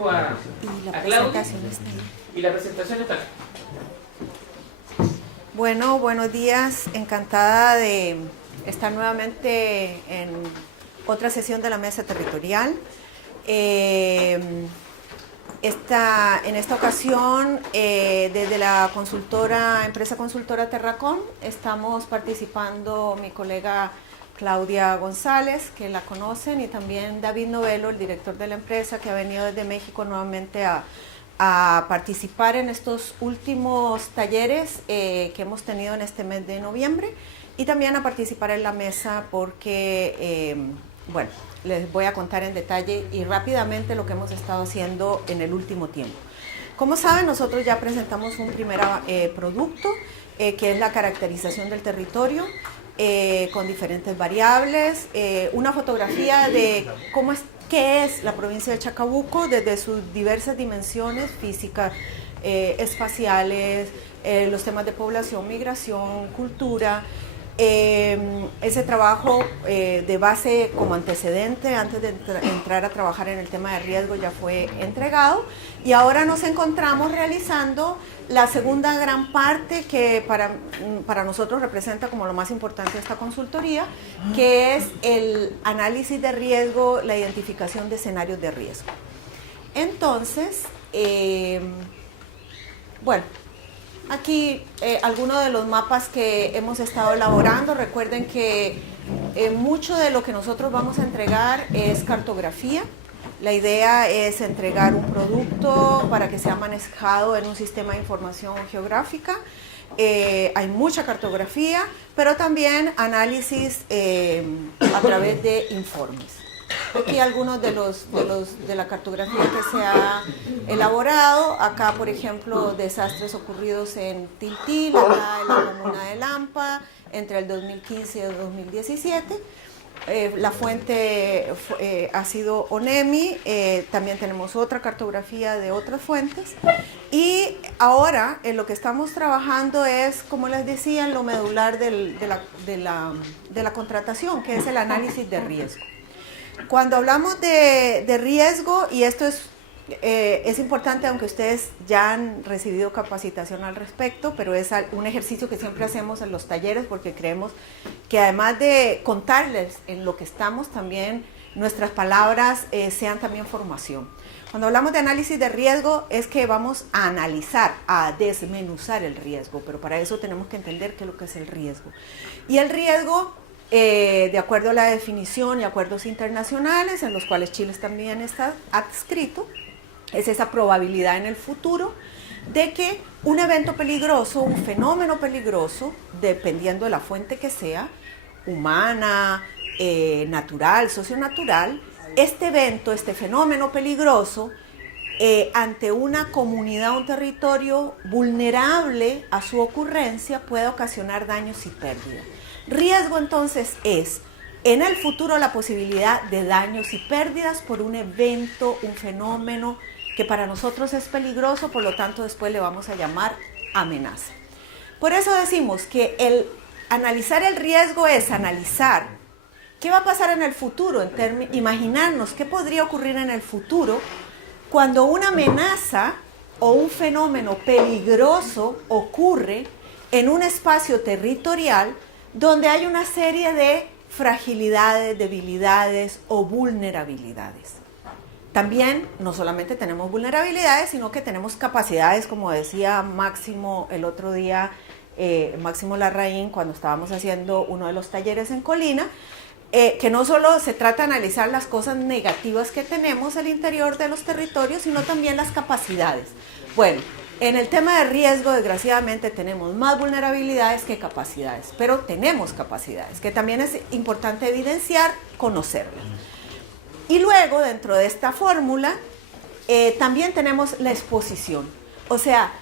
tiempo a Claudia. Y la presentación está acá. Bueno, buenos días. Encantada de estar nuevamente en otra sesión de la mesa territorial. En esta ocasión, desde la empresa consultora Terracom, estamos participando mi colega Claudia González, que la conocen, y también David Novelo, el director de la empresa, que ha venido desde México nuevamente a participar en estos últimos talleres que hemos tenido en este mes de noviembre, y también a participar en la mesa porque, bueno, les voy a contar en detalle y rápidamente lo que hemos estado haciendo en el último tiempo. Como saben, nosotros ya presentamos un primer producto, que es la caracterización del territorio, con diferentes variables, una fotografía de qué es la provincia de Chacabuco desde sus diversas dimensiones físicas, espaciales, los temas de población, migración, cultura. Ese trabajo de base como antecedente antes de entrar a trabajar en el tema de riesgo ya fue entregado, y ahora nos encontramos realizando la segunda gran parte que para nosotros representa como lo más importante de esta consultoría, que es el análisis de riesgo, la identificación de escenarios de riesgo. Entonces, bueno, aquí algunos de los mapas que hemos estado elaborando. Recuerden que mucho de lo que nosotros vamos a entregar es cartografía. La idea es entregar un producto para que sea manejado en un sistema de información geográfica. Hay mucha cartografía, pero también análisis a través de informes. Aquí algunos de la cartografía que se ha elaborado. Acá, por ejemplo, desastres ocurridos en Tiltil, acá en la comuna de Lampa, entre el 2015 y el 2017. La fuente ha sido ONEMI. También tenemos otra cartografía de otras fuentes. Y ahora lo que estamos trabajando es, como les decía, en lo medular de la contratación, que es el análisis de riesgo. Cuando hablamos de riesgo, y esto es importante, aunque ustedes ya han recibido capacitación al respecto, pero es un ejercicio que siempre hacemos en los talleres, porque creemos que además de contarles en lo que estamos, también nuestras palabras sean también formación. Cuando hablamos de análisis de riesgo es que vamos a analizar, a desmenuzar el riesgo, pero para eso tenemos que entender qué es lo que es el riesgo. Y el riesgo, de acuerdo a la definición y acuerdos internacionales, en los cuales Chile también está adscrito, es esa probabilidad en el futuro de que un evento peligroso, un fenómeno peligroso, dependiendo de la fuente que sea, humana, natural, socionatural, este evento, este fenómeno peligroso, ante una comunidad, un territorio vulnerable a su ocurrencia, puede ocasionar daños y pérdidas. Riesgo entonces es, en el futuro, la posibilidad de daños y pérdidas por un evento, un fenómeno que para nosotros es peligroso, por lo tanto después le vamos a llamar amenaza. Por eso decimos que el analizar el riesgo es analizar qué va a pasar en el futuro, imaginarnos qué podría ocurrir en el futuro cuando una amenaza o un fenómeno peligroso ocurre en un espacio territorial donde hay una serie de fragilidades, debilidades o vulnerabilidades. También no solamente tenemos vulnerabilidades, sino que tenemos capacidades, como decía Máximo el otro día, Máximo Larraín, cuando estábamos haciendo uno de los talleres en Colina, que no solo se trata de analizar las cosas negativas que tenemos al interior de los territorios, sino también las capacidades. Bueno, en el tema de riesgo, desgraciadamente, tenemos más vulnerabilidades que capacidades, pero tenemos capacidades, que también es importante evidenciar, conocerlas. Y luego, dentro de esta fórmula, también tenemos la exposición. O sea,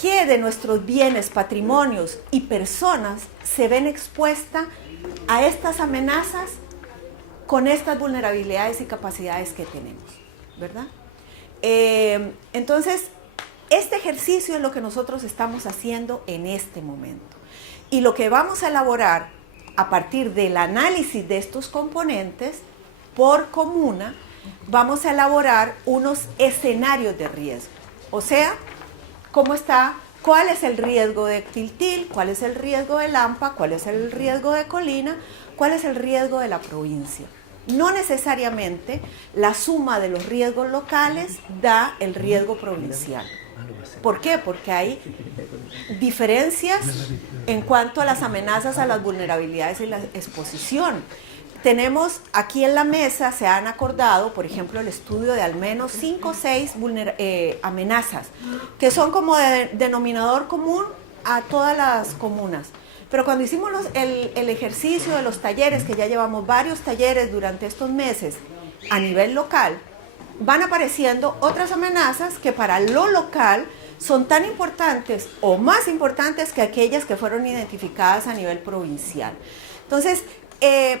¿qué de nuestros bienes, patrimonios y personas se ven expuestas a estas amenazas con estas vulnerabilidades y capacidades que tenemos, ¿verdad? Entonces, este ejercicio es lo que nosotros estamos haciendo en este momento. Y lo que vamos a elaborar a partir del análisis de estos componentes por comuna vamos a elaborar unos escenarios de riesgo. O sea, ¿cómo está? ¿Cuál es el riesgo de Tiltil? ¿Cuál es el riesgo de Lampa? ¿Cuál es el riesgo de Colina? ¿Cuál es el riesgo de la provincia? No necesariamente la suma de los riesgos locales da el riesgo provincial. ¿Por qué? Porque hay diferencias en cuanto a las amenazas a las vulnerabilidades y la exposición. Tenemos aquí en la mesa, se han acordado, por ejemplo, el estudio de al menos 5 o 6 amenazas, que son como de denominador común a todas las comunas. Pero cuando hicimos el ejercicio de los talleres, que ya llevamos varios talleres durante estos meses a nivel local, van apareciendo otras amenazas que para lo local son tan importantes o más importantes que aquellas que fueron identificadas a nivel provincial. Entonces,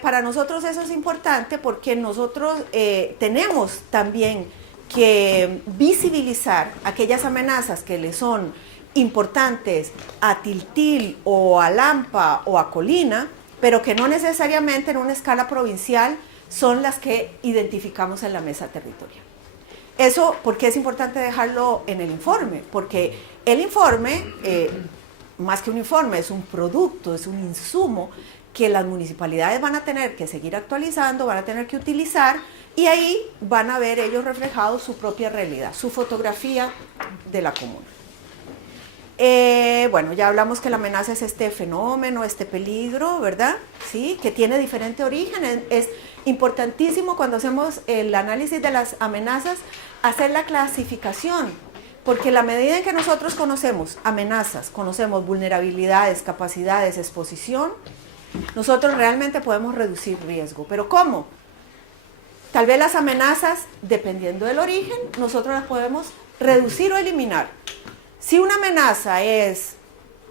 para nosotros eso es importante porque nosotros tenemos también que visibilizar aquellas amenazas que le son importantes a Tiltil o a Lampa o a Colina, pero que no necesariamente en una escala provincial son las que identificamos en la mesa territorial. Eso, ¿por qué es importante dejarlo en el informe? Porque el informe, más que un informe, es un producto, es un insumo que las municipalidades van a tener que seguir actualizando, van a tener que utilizar, y ahí van a ver ellos reflejados su propia realidad, su fotografía de la comuna. Bueno, ya hablamos que la amenaza es este fenómeno, este peligro, ¿verdad? Sí, que tiene diferente origen. Es importantísimo cuando hacemos el análisis de las amenazas hacer la clasificación, porque la medida en que nosotros conocemos amenazas, conocemos vulnerabilidades, capacidades, exposición, nosotros realmente podemos reducir riesgo. ¿Pero cómo? Tal vez las amenazas, dependiendo del origen, nosotros las podemos reducir o eliminar. Si una amenaza es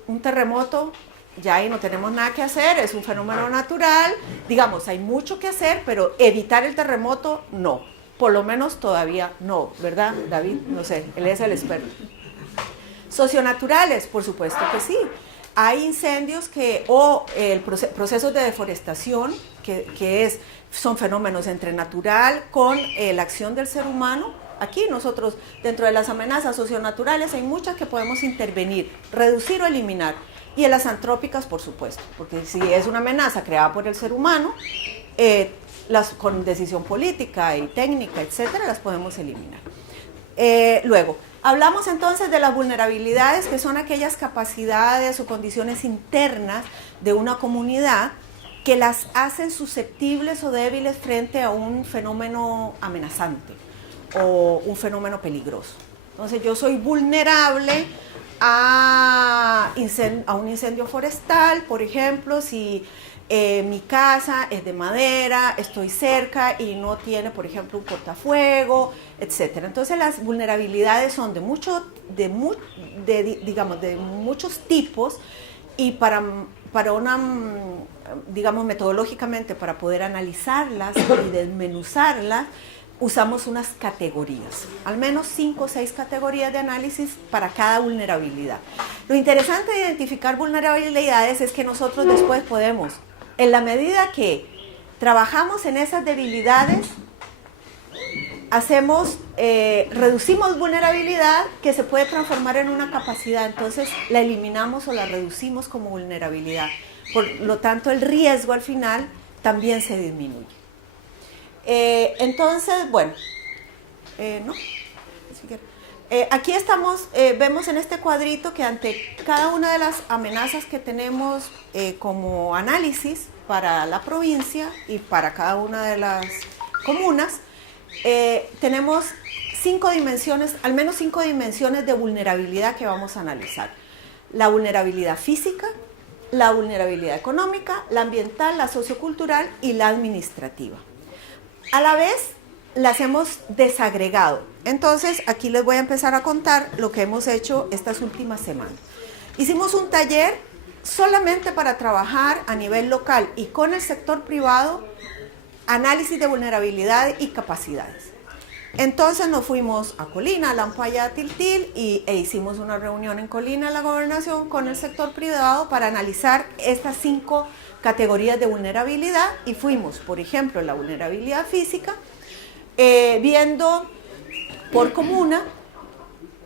un terremoto, ya ahí no tenemos nada que hacer, es un fenómeno natural, digamos, hay mucho que hacer, pero evitar el terremoto, no. Por lo menos todavía no, ¿verdad, David? No sé, él es el experto. Socionaturales, por supuesto que sí. Hay incendios procesos de deforestación, son fenómenos entre natural con la acción del ser humano. Aquí nosotros, dentro de las amenazas socionaturales, hay muchas que podemos intervenir, reducir o eliminar. Y en las antrópicas, por supuesto, porque si es una amenaza creada por el ser humano, con decisión política y técnica, etcétera, las podemos eliminar. Luego, hablamos entonces de las vulnerabilidades, que son aquellas capacidades o condiciones internas de una comunidad que las hacen susceptibles o débiles frente a un fenómeno amenazante o un fenómeno peligroso. Entonces yo soy vulnerable a un incendio forestal, por ejemplo, si mi casa es de madera, estoy cerca y no tiene, por ejemplo, un cortafuego, etc. Entonces las vulnerabilidades son de muchos tipos, y para metodológicamente, para poder analizarlas y desmenuzarlas, usamos unas categorías, al menos 5 o 6 categorías de análisis para cada vulnerabilidad. Lo interesante de identificar vulnerabilidades es que nosotros después podemos, en la medida que trabajamos en esas debilidades, reducimos vulnerabilidad que se puede transformar en una capacidad, entonces la eliminamos o la reducimos como vulnerabilidad. Por lo tanto, el riesgo al final también se disminuye. Entonces, bueno, aquí estamos, vemos en este cuadrito que ante cada una de las amenazas que tenemos como análisis para la provincia y para cada una de las comunas, tenemos 5 dimensiones, al menos 5 dimensiones de vulnerabilidad que vamos a analizar. La vulnerabilidad física, la vulnerabilidad económica, la ambiental, la sociocultural y la administrativa. A la vez las hemos desagregado. Entonces aquí les voy a empezar a contar lo que hemos hecho estas últimas semanas. Hicimos un taller solamente para trabajar a nivel local y con el sector privado, análisis de vulnerabilidad y capacidades. Entonces nos fuimos a Colina, a Lampa y a Tiltil e hicimos una reunión en Colina, en la gobernación, con el sector privado para analizar estas 5 categorías de vulnerabilidad, y fuimos, por ejemplo, en la vulnerabilidad física, viendo por comuna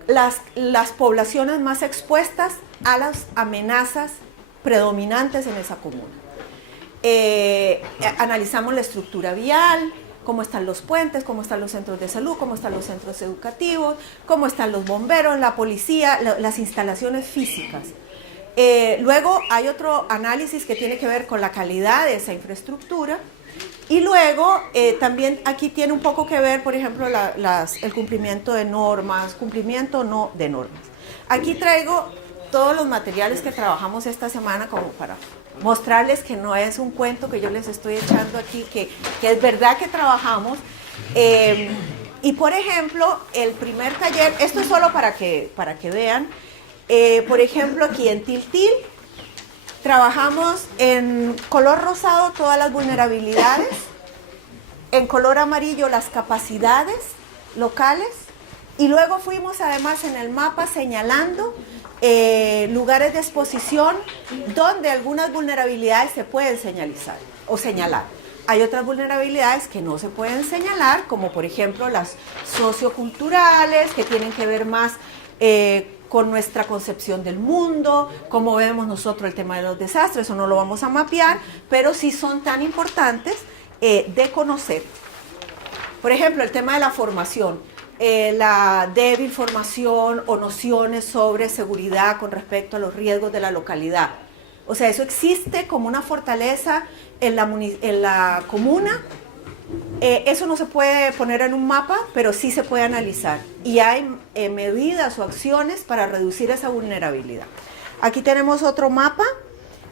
las poblaciones más expuestas a las amenazas predominantes en esa comuna. Analizamos la estructura vial, cómo están los puentes, cómo están los centros de salud, cómo están los centros educativos, cómo están los bomberos, la policía, las instalaciones físicas. Luego hay otro análisis que tiene que ver con la calidad de esa infraestructura. Y luego también aquí tiene un poco que ver, por ejemplo, el cumplimiento de normas, cumplimiento o no de normas. Aquí traigo todos los materiales que trabajamos esta semana como para mostrarles que no es un cuento que yo les estoy echando aquí, que es verdad que trabajamos. Y por ejemplo, el primer taller, esto es solo para que vean, por ejemplo, aquí en Tiltil, trabajamos en color rosado todas las vulnerabilidades, en color amarillo las capacidades locales, y luego fuimos además en el mapa señalando lugares de exposición donde algunas vulnerabilidades se pueden señalizar o señalar. Hay otras vulnerabilidades que no se pueden señalar, como por ejemplo las socioculturales, que tienen que ver más con nuestra concepción del mundo, cómo vemos nosotros el tema de los desastres. Eso no lo vamos a mapear, pero sí son tan importantes de conocer. Por ejemplo, el tema de la formación, la débil formación o nociones sobre seguridad con respecto a los riesgos de la localidad. O sea, eso existe como una fortaleza en la comuna. Eso no se puede poner en un mapa, pero sí se puede analizar. Y hay medidas o acciones para reducir esa vulnerabilidad. Aquí tenemos otro mapa.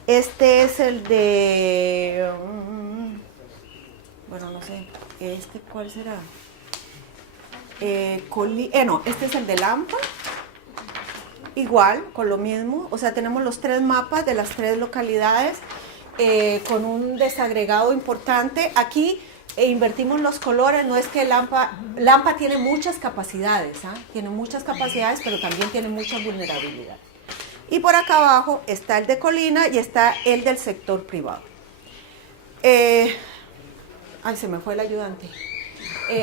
Este es el de... bueno, no sé. ¿Cuál será? No, este es el de Lampa. Igual, con lo mismo. O sea, tenemos los 3 mapas de las 3 localidades con un desagregado importante. Aquí invertimos los colores. No es que Lampa tiene muchas capacidades, tiene muchas capacidades, pero también tiene mucha vulnerabilidad. Y por acá abajo está el de Colina y está el del sector privado. Ay, se me fue el ayudante.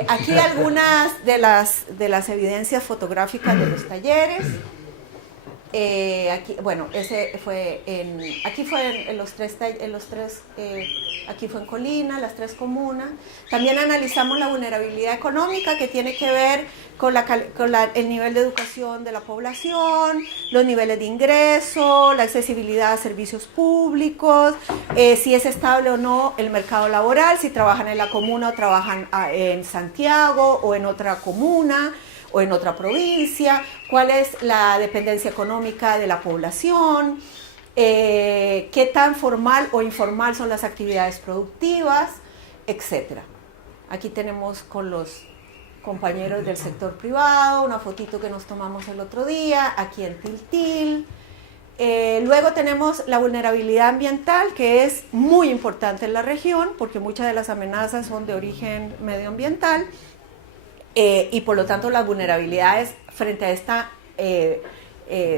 Aquí algunas de las evidencias fotográficas de los talleres. Aquí, bueno, aquí fue en los tres, aquí fue en Colina, las 3 comunas. También analizamos la vulnerabilidad económica, que tiene que ver con el nivel de educación de la población, los niveles de ingreso, la accesibilidad a servicios públicos, si es estable o no el mercado laboral, si trabajan en la comuna o trabajan en Santiago o en otra comuna o en otra provincia, cuál es la dependencia económica de la población, qué tan formal o informal son las actividades productivas, etc. Aquí tenemos con los compañeros del sector privado, una fotito que nos tomamos el otro día, aquí en Tiltil. Luego tenemos la vulnerabilidad ambiental, que es muy importante en la región, porque muchas de las amenazas son de origen medioambiental. Y por lo tanto las vulnerabilidades frente a esta,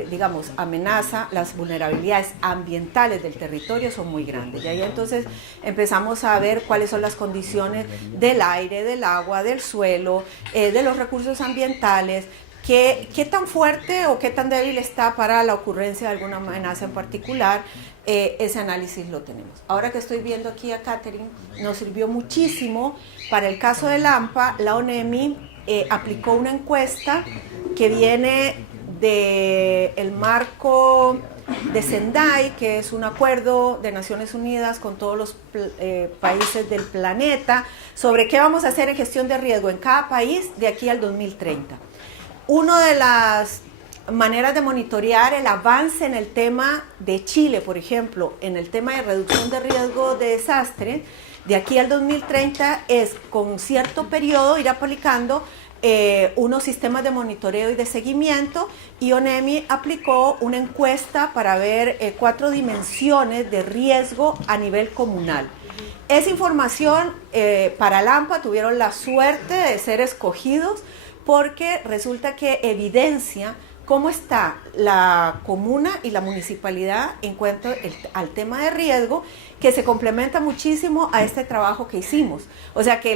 digamos, amenaza, las vulnerabilidades ambientales del territorio son muy grandes. Y ahí entonces empezamos a ver cuáles son las condiciones del aire, del agua, del suelo, de los recursos ambientales, qué tan fuerte o qué tan débil está para la ocurrencia de alguna amenaza en particular. Ese análisis lo tenemos. Ahora que estoy viendo aquí a Catherine, nos sirvió muchísimo para el caso de Lampa. La ONEMI aplicó una encuesta que viene del marco de Sendai, que es un acuerdo de Naciones Unidas con todos los países del planeta sobre qué vamos a hacer en gestión de riesgo en cada país de aquí al 2030. Una de las maneras de monitorear el avance en el tema de Chile, por ejemplo, en el tema de reducción de riesgo de desastre, de aquí al 2030 es con cierto periodo ir aplicando unos sistemas de monitoreo y de seguimiento, y ONEMI aplicó una encuesta para ver 4 dimensiones de riesgo a nivel comunal. Esa información para Lampa tuvieron la suerte de ser escogidos porque resulta que evidencia cómo está la comuna y la municipalidad en cuanto al tema de riesgo, que se complementa muchísimo a este trabajo que hicimos. O sea que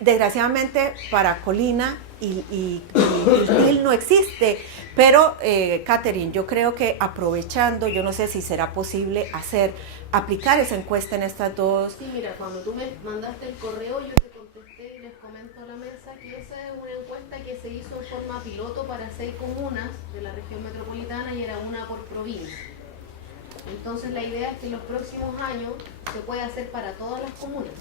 desgraciadamente para Colina y Tiltil no existe, pero Catherine, yo creo que aprovechando, yo no sé si será posible aplicar esa encuesta en estas dos. Sí, mira, cuando tú me mandaste el correo, yo te contesté y les comento a la mesa que esa es una encuesta que se hizo en forma piloto para 6 comunas de la región metropolitana y era una por provincia. Entonces la idea es que en los próximos años se pueda hacer para todas las comunas,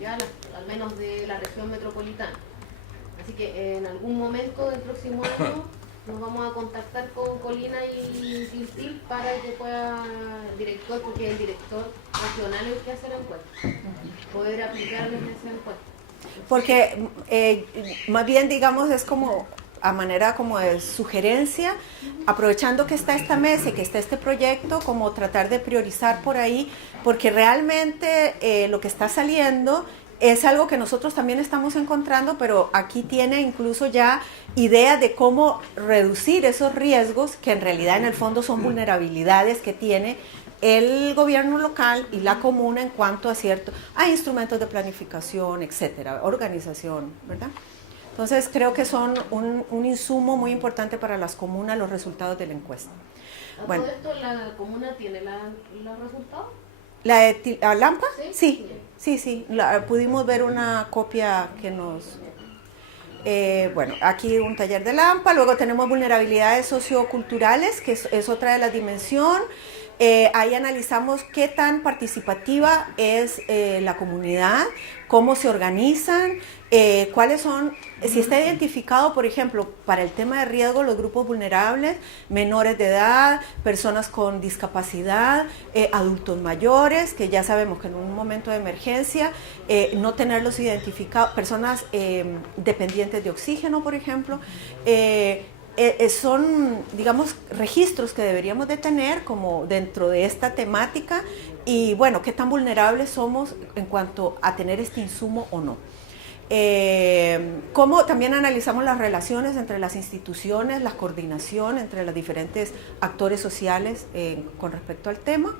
ya al menos de la región metropolitana. Así que en algún momento del próximo año nos vamos a contactar con Colina y Tiltil para que pueda el director, porque el director nacional es el que hace la encuesta, poder aplicarles esa encuesta. Porque más bien, digamos, es como a manera como de sugerencia, aprovechando que está esta mesa y que está este proyecto, como tratar de priorizar por ahí, porque realmente lo que está saliendo es algo que nosotros también estamos encontrando, pero aquí tiene incluso ya ideas de cómo reducir esos riesgos, que en realidad en el fondo son vulnerabilidades que tiene el gobierno local y la comuna en cuanto a instrumentos de planificación, etcétera, organización, ¿verdad? Entonces creo que son un insumo muy importante para las comunas los resultados de la encuesta. Bueno, ¿todo esto la comuna tiene los resultados? ¿La de Lampa? Sí. Sí. Pudimos ver una copia que nos... bueno, aquí un taller de Lampa, luego tenemos vulnerabilidades socioculturales, que es otra de las dimensiones. Ahí analizamos qué tan participativa es la comunidad, cómo se organizan, cuáles son, si está identificado, por ejemplo, para el tema de riesgo, los grupos vulnerables, menores de edad, personas con discapacidad, adultos mayores, que ya sabemos que en un momento de emergencia, no tenerlos identificados, personas dependientes de oxígeno, por ejemplo, son, digamos, registros que deberíamos de tener como dentro de esta temática y, bueno, qué tan vulnerables somos en cuanto a tener este insumo o no. Cómo también analizamos las relaciones entre las instituciones, la coordinación entre los diferentes actores sociales con respecto al tema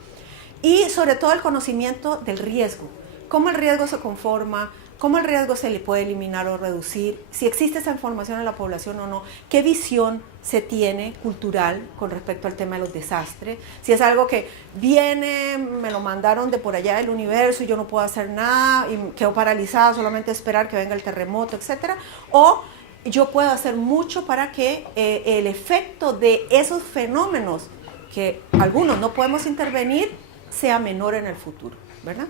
y, sobre todo, el conocimiento del riesgo, cómo el riesgo se conforma, cómo el riesgo se le puede eliminar o reducir, si existe esa información en la población o no, qué visión se tiene cultural con respecto al tema de los desastres, si es algo que viene, me lo mandaron de por allá del universo y yo no puedo hacer nada y quedo paralizada, solamente esperar que venga el terremoto, etcétera, o yo puedo hacer mucho para que el efecto de esos fenómenos que algunos no podemos intervenir sea menor en el futuro, ¿verdad?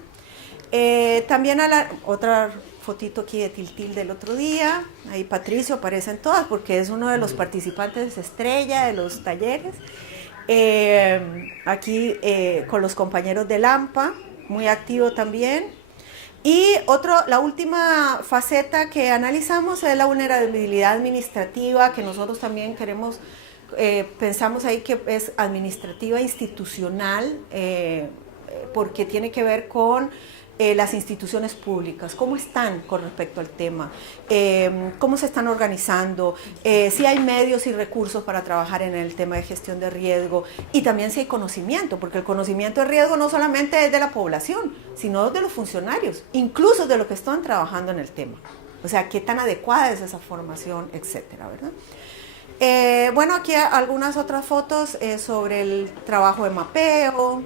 También otra fotito aquí de Tiltil del otro día, ahí Patricio aparecen todas porque es uno de los participantes estrella de los talleres, aquí con los compañeros de Lampa, muy activo también. Y la última faceta que analizamos es la vulnerabilidad administrativa, que nosotros también queremos, pensamos ahí que es administrativa institucional, porque tiene que ver con las instituciones públicas, cómo están con respecto al tema, cómo se están organizando, si hay medios y recursos para trabajar en el tema de gestión de riesgo y también si hay conocimiento, porque el conocimiento de riesgo no solamente es de la población, sino de los funcionarios, incluso de los que están trabajando en el tema. O sea, qué tan adecuada es esa formación, etcétera, ¿verdad? Bueno, aquí algunas otras fotos sobre el trabajo de mapeo.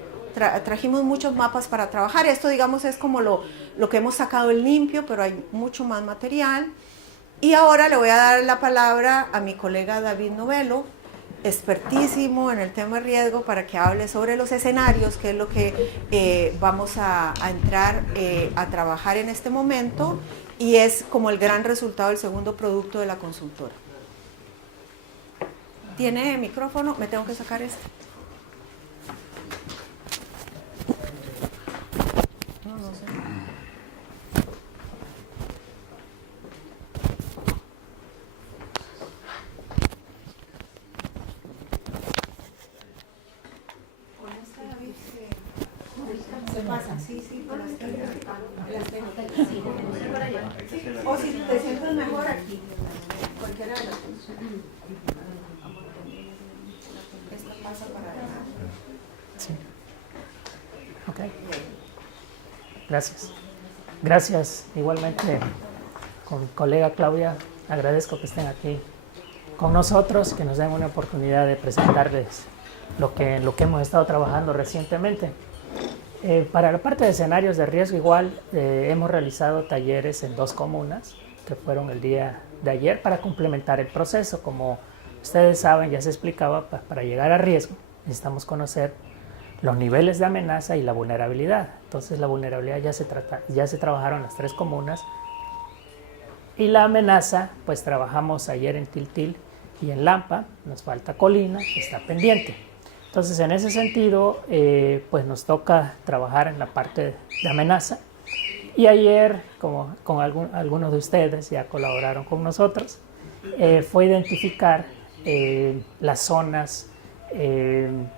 Trajimos muchos mapas para trabajar. Esto, digamos, es como lo que hemos sacado en limpio, pero hay mucho más material. Y ahora le voy a dar la palabra a mi colega David Novelo, expertísimo en el tema de riesgo, para que hable sobre los escenarios, que es lo que vamos a entrar a trabajar en este momento, y es como el gran resultado del segundo producto de la consultora. ¿Tiene micrófono? Me tengo que sacar este. No sé. Con esta David se pasa, sí, por las tengo. O si te sientes mejor aquí, cualquiera de las dos. Esta pasa para adelante. Sí. Ok. Gracias. Gracias igualmente con mi colega Claudia, agradezco que estén aquí con nosotros, que nos den una oportunidad de presentarles lo que hemos estado trabajando recientemente. Para la parte de escenarios de riesgo igual, hemos realizado talleres en 2 comunas, que fueron el día de ayer, para complementar el proceso. Como ustedes saben, ya se explicaba, para llegar a riesgo necesitamos conocer los niveles de amenaza y la vulnerabilidad. Entonces la vulnerabilidad ya se trabajaron en las 3 comunas, y la amenaza pues trabajamos ayer en Tiltil y en Lampa. Nos falta Colina, está pendiente. Entonces en ese sentido pues nos toca trabajar en la parte de amenaza, y ayer, como con algunos de ustedes ya colaboraron con nosotros, fue identificar las zonas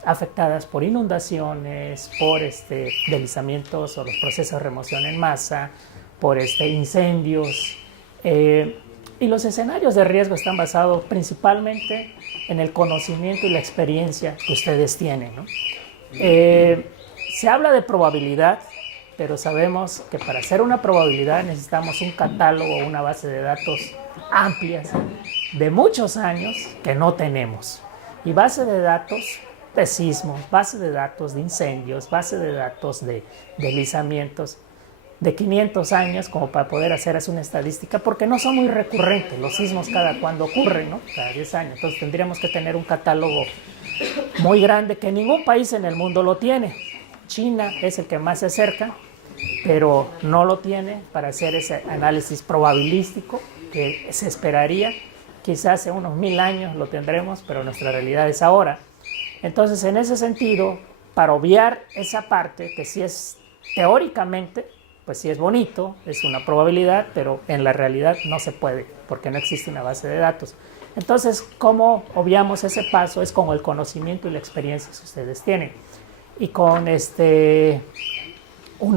afectadas por inundaciones, por deslizamientos o los procesos de remoción en masa, por incendios, y los escenarios de riesgo están basados principalmente en el conocimiento y la experiencia que ustedes tienen, ¿no? Se habla de probabilidad, pero sabemos que para hacer una probabilidad necesitamos un catálogo, una base de datos amplias de muchos años que no tenemos. Y base de datos de sismos, base de datos de incendios, base de datos de deslizamientos de 500 años como para poder hacer una estadística, porque no son muy recurrentes los sismos cada cuando ocurren, ¿no? Cada 10 años. Entonces tendríamos que tener un catálogo muy grande que ningún país en el mundo lo tiene. China es el que más se acerca, pero no lo tiene para hacer ese análisis probabilístico que se esperaría. Quizás hace unos 1000 años lo tendremos, pero nuestra realidad es ahora. Entonces, en ese sentido, para obviar esa parte, que sí es teóricamente, pues sí es bonito, es una probabilidad, pero en la realidad no se puede, porque no existe una base de datos. Entonces, ¿cómo obviamos ese paso? Es con el conocimiento y la experiencia que ustedes tienen. Y con un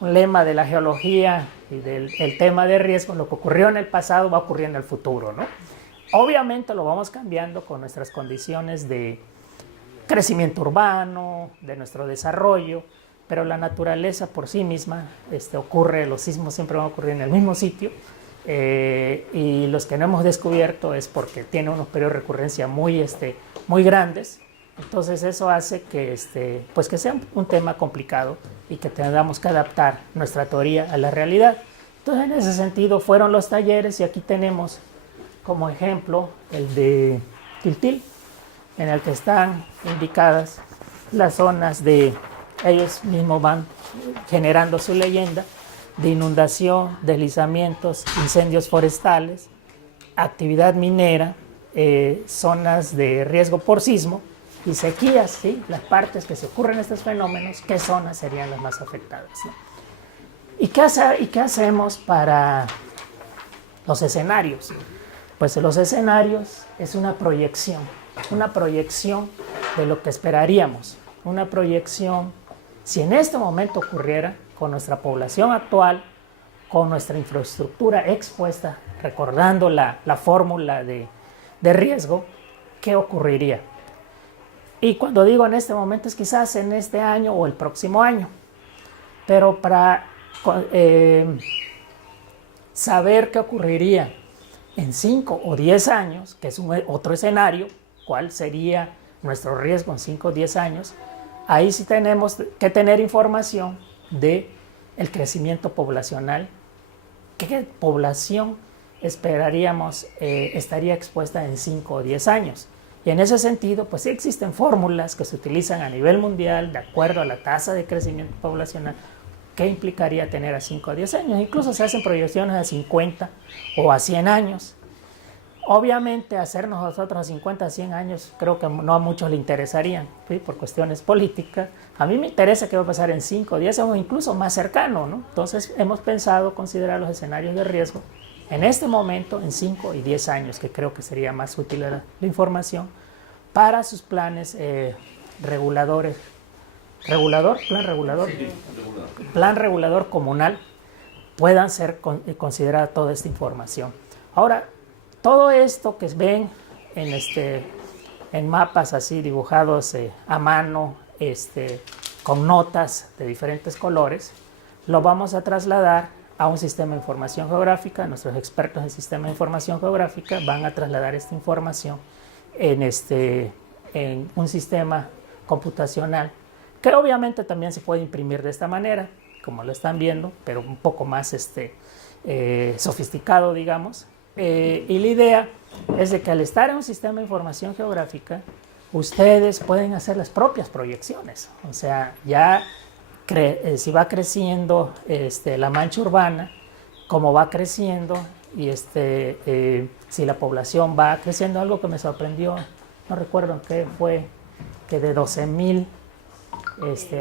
lema de la geología y el tema de riesgo, lo que ocurrió en el pasado va a ocurrir en el futuro, ¿no? Obviamente lo vamos cambiando con nuestras condiciones de crecimiento urbano, de nuestro desarrollo, pero la naturaleza por sí misma ocurre, los sismos siempre van a ocurrir en el mismo sitio, y los que no hemos descubierto es porque tiene unos periodos de recurrencia muy grandes. Entonces eso hace que, pues que sea un tema complicado y que tengamos que adaptar nuestra teoría a la realidad. Entonces en ese sentido fueron los talleres, y aquí tenemos como ejemplo el de Tiltil, en el que están indicadas las zonas de, ellos mismos van generando su leyenda, de inundación, deslizamientos, incendios forestales, actividad minera, zonas de riesgo por sismo y sequías, ¿sí? Las partes que se ocurren estos fenómenos, ¿qué zonas serían las más afectadas, ¿no? ¿Y qué hacemos para los escenarios? Pues los escenarios es una proyección de lo que esperaríamos, una proyección, si en este momento ocurriera, con nuestra población actual, con nuestra infraestructura expuesta, recordando la fórmula de riesgo, ¿qué ocurriría? Y cuando digo en este momento es quizás en este año o el próximo año, pero para saber qué ocurriría en 5 o 10 años, que es otro escenario, cuál sería nuestro riesgo en 5 o 10 años, ahí sí tenemos que tener información del crecimiento poblacional. ¿Qué población esperaríamos estaría expuesta en 5 o 10 años? Y en ese sentido, pues sí existen fórmulas que se utilizan a nivel mundial de acuerdo a la tasa de crecimiento poblacional. ¿Qué implicaría tener a 5 o 10 años? Incluso se hacen proyecciones a 50 o a 100 años. Obviamente hacernos nosotros a 50, a 100 años creo que no a muchos le interesarían, ¿sí? Por cuestiones políticas. A mí me interesa qué va a pasar en 5 o 10 o incluso más cercano, ¿no? Entonces hemos pensado considerar los escenarios de riesgo en este momento en 5 y 10 años, que creo que sería más útil la información para sus planes reguladores. Plan regulador comunal, puedan ser considerada toda esta información. Ahora, todo esto que ven en mapas así dibujados a mano, con notas de diferentes colores, lo vamos a trasladar a un sistema de información geográfica. Nuestros expertos en sistema de información geográfica van a trasladar esta información en un sistema computacional que obviamente también se puede imprimir de esta manera, como lo están viendo, pero un poco más sofisticado, digamos. Y la idea es de que al estar en un sistema de información geográfica, ustedes pueden hacer las propias proyecciones. O sea, ya si va creciendo la mancha urbana, cómo va creciendo, y si la población va creciendo, algo que me sorprendió, no recuerdo qué fue, que de 12,000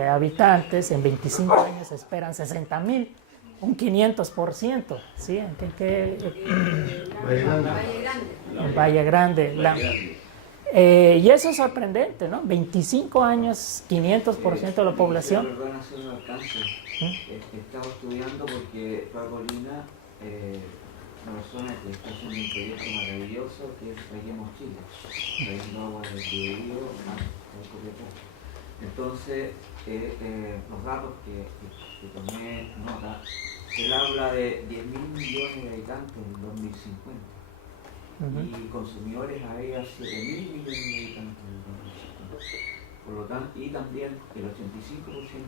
habitantes, en 25 años se esperan 60,000, un 500%, ¿sí? Valle Grande. Y eso es sorprendente, ¿no? 25 años, 500% de la población. Perdón, hacer un alcance. Estaba estudiando porque Paulina, una persona que está haciendo un proyecto maravilloso que es Reguemos Chile, trayendo agua del Biobío más Copiapó. Entonces, los datos que tomé nota, él habla de 10.000 millones de habitantes en 2050 y consumidores había 7.000 millones de habitantes en 2050. Por lo tanto, y también el 85%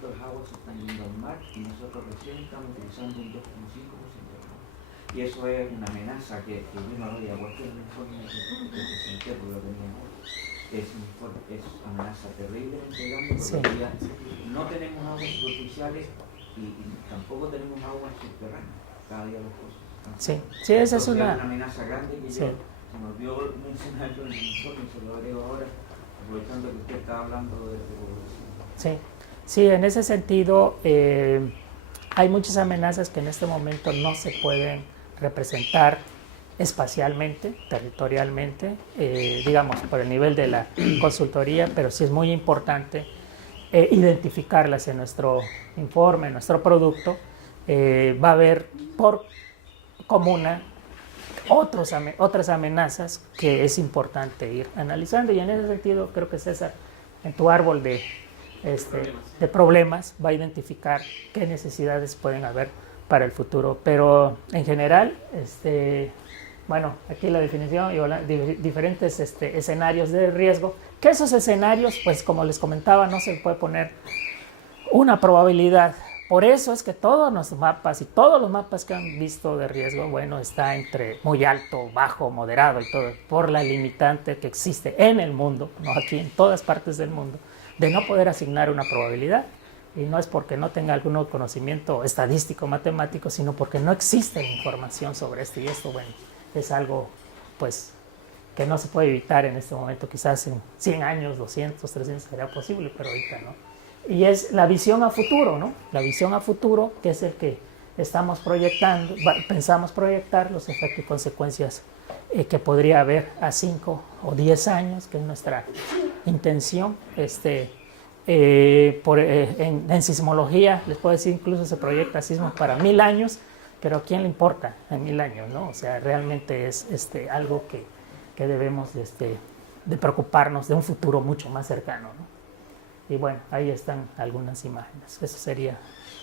de las aguas se están yendo al mar y nosotros recién estamos utilizando un 2,5% del agua. Y eso es una amenaza que yo no había puesto en el informe que presenté porque lo teníamos. Es una amenaza terriblemente grande porque ya no tenemos aguas superficiales y tampoco tenemos aguas subterráneas. Cada día las cosas. Sí, esa es una amenaza grande que se me olvidó mencionarlo en el informe y se lo agrego ahora, aprovechando que usted está hablando de población. Sí, en ese sentido hay muchas amenazas que en este momento no se pueden representar espacialmente, territorialmente, digamos, por el nivel de la consultoría, pero sí es muy importante identificarlas en nuestro informe, en nuestro producto. Va a haber por comuna otras amenazas que es importante ir analizando, y en ese sentido creo que César, en tu árbol de problemas va a identificar qué necesidades pueden haber para el futuro, pero en general bueno, aquí la definición, diferentes escenarios de riesgo, que esos escenarios, pues como les comentaba, no se puede poner una probabilidad. Por eso es que todos los mapas y todos los mapas que han visto de riesgo, bueno, está entre muy alto, bajo, moderado y todo, por la limitante que existe en el mundo, no aquí, en todas partes del mundo, de no poder asignar una probabilidad. Y no es porque no tenga algún conocimiento estadístico, matemático, sino porque no existe información sobre esto, y esto, bueno, es algo pues que no se puede evitar en este momento. Quizás en 100 años, 200, 300 sería posible, pero ahorita no. Y es la visión a futuro, ¿no? La visión a futuro, que es el que estamos proyectando, pensamos proyectar los efectos y consecuencias que podría haber a 5 o 10 años, que es nuestra intención. En sismología, les puedo decir, incluso se proyecta sismos para 1000 años, pero ¿a quién le importa en 1000 años, no? O sea, realmente es algo que debemos de preocuparnos de un futuro mucho más cercano, ¿no? Y bueno, ahí están algunas imágenes. Esa sería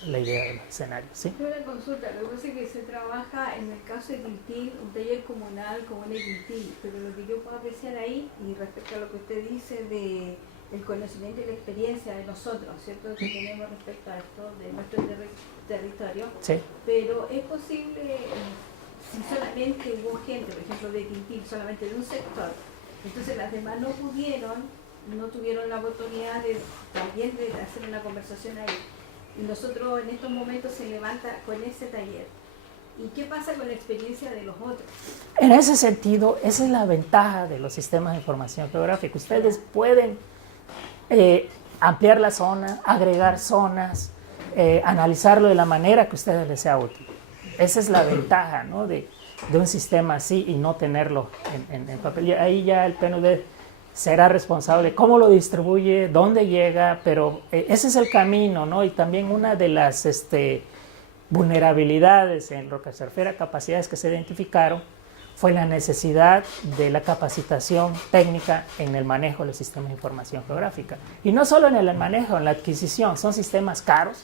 la idea del escenario, ¿sí? Una consulta, lo que pasa es que se trabaja en el caso de Quintil, un taller comunal como en el Quintil, pero lo que yo puedo apreciar ahí, y respecto a lo que usted dice de el conocimiento y la experiencia de nosotros, ¿cierto?, que tenemos respecto a esto, de nuestro territorio, sí. Pero es posible, si solamente hubo gente, por ejemplo, de Quintil, solamente de un sector, entonces las demás no tuvieron la oportunidad también de hacer una conversación ahí. Y nosotros en estos momentos se levanta con ese taller. ¿Y qué pasa con la experiencia de los otros? En ese sentido, esa es la ventaja de los sistemas de información geográfica. Ustedes pueden ampliar la zona, agregar zonas, analizarlo de la manera que a ustedes les sea útil. Esa es la ventaja, ¿no?, de un sistema así y no tenerlo en papel. Y ahí ya el PNUD será responsable cómo lo distribuye, dónde llega, pero ese es el camino, ¿no? Y también una de las vulnerabilidades en lo que se refiere a capacidades que se identificaron fue la necesidad de la capacitación técnica en el manejo de los sistemas de información geográfica. Y no solo en el manejo, en la adquisición, son sistemas caros,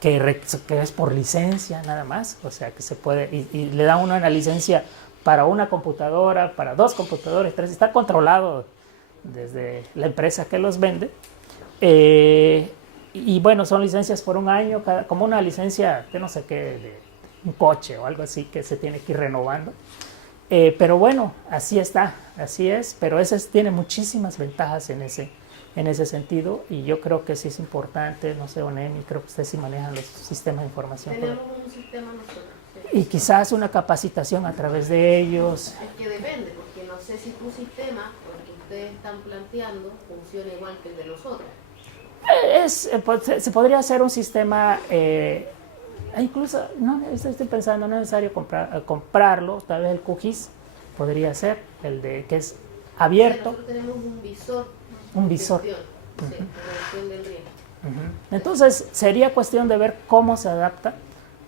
que es por licencia nada más, o sea que se puede, y le da uno una licencia para una computadora, para 2 computadores, 3, está controlado desde la empresa que los vende. Y bueno, son licencias por un año, como una licencia de no sé qué, de un coche o algo así que se tiene que ir renovando. Pero bueno, así está, así es, pero ese tiene muchísimas ventajas en ese sentido, y yo creo que sí es importante, no sé, Onemi, creo que ustedes sí manejan los sistemas de información. Tenemos un sistema nosotros. Y quizás una capacitación a través de ellos. Es que depende, porque no sé si tu sistema, porque ustedes están planteando, funciona igual que el de nosotros. Se podría hacer un sistema, incluso, no, estoy pensando, no es necesario comprarlo, tal vez el QGIS podría ser, que es abierto. Nosotros tenemos un visor. Un visor. Gestión, sí, gestión del riesgo. Entonces, sería cuestión de ver cómo se adapta,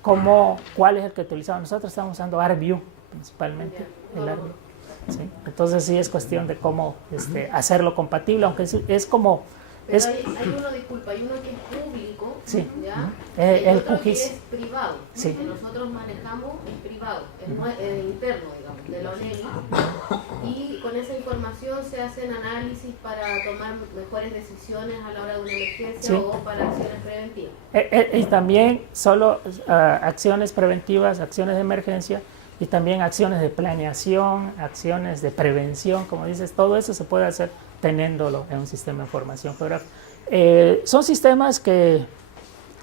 cuál es el que utilizamos. Nosotros estamos usando ArcView, principalmente, el ArcView. ¿Sí? Entonces, sí es cuestión de cómo hacerlo compatible, aunque es como... Pero hay uno, disculpa, hay uno que es público, sí. ¿ya? El otro que QGIS. es privado, Sí. que nosotros manejamos es privado, es interno, digamos, de la ONEMI, y con esa información se hacen análisis para tomar mejores decisiones a la hora de una emergencia, Sí. o para acciones preventivas. Y también solo acciones preventivas, acciones de emergencia, y también acciones de planeación, acciones de prevención, como dices, todo eso se puede hacer teniéndolo en un sistema de información geográfica. Son sistemas que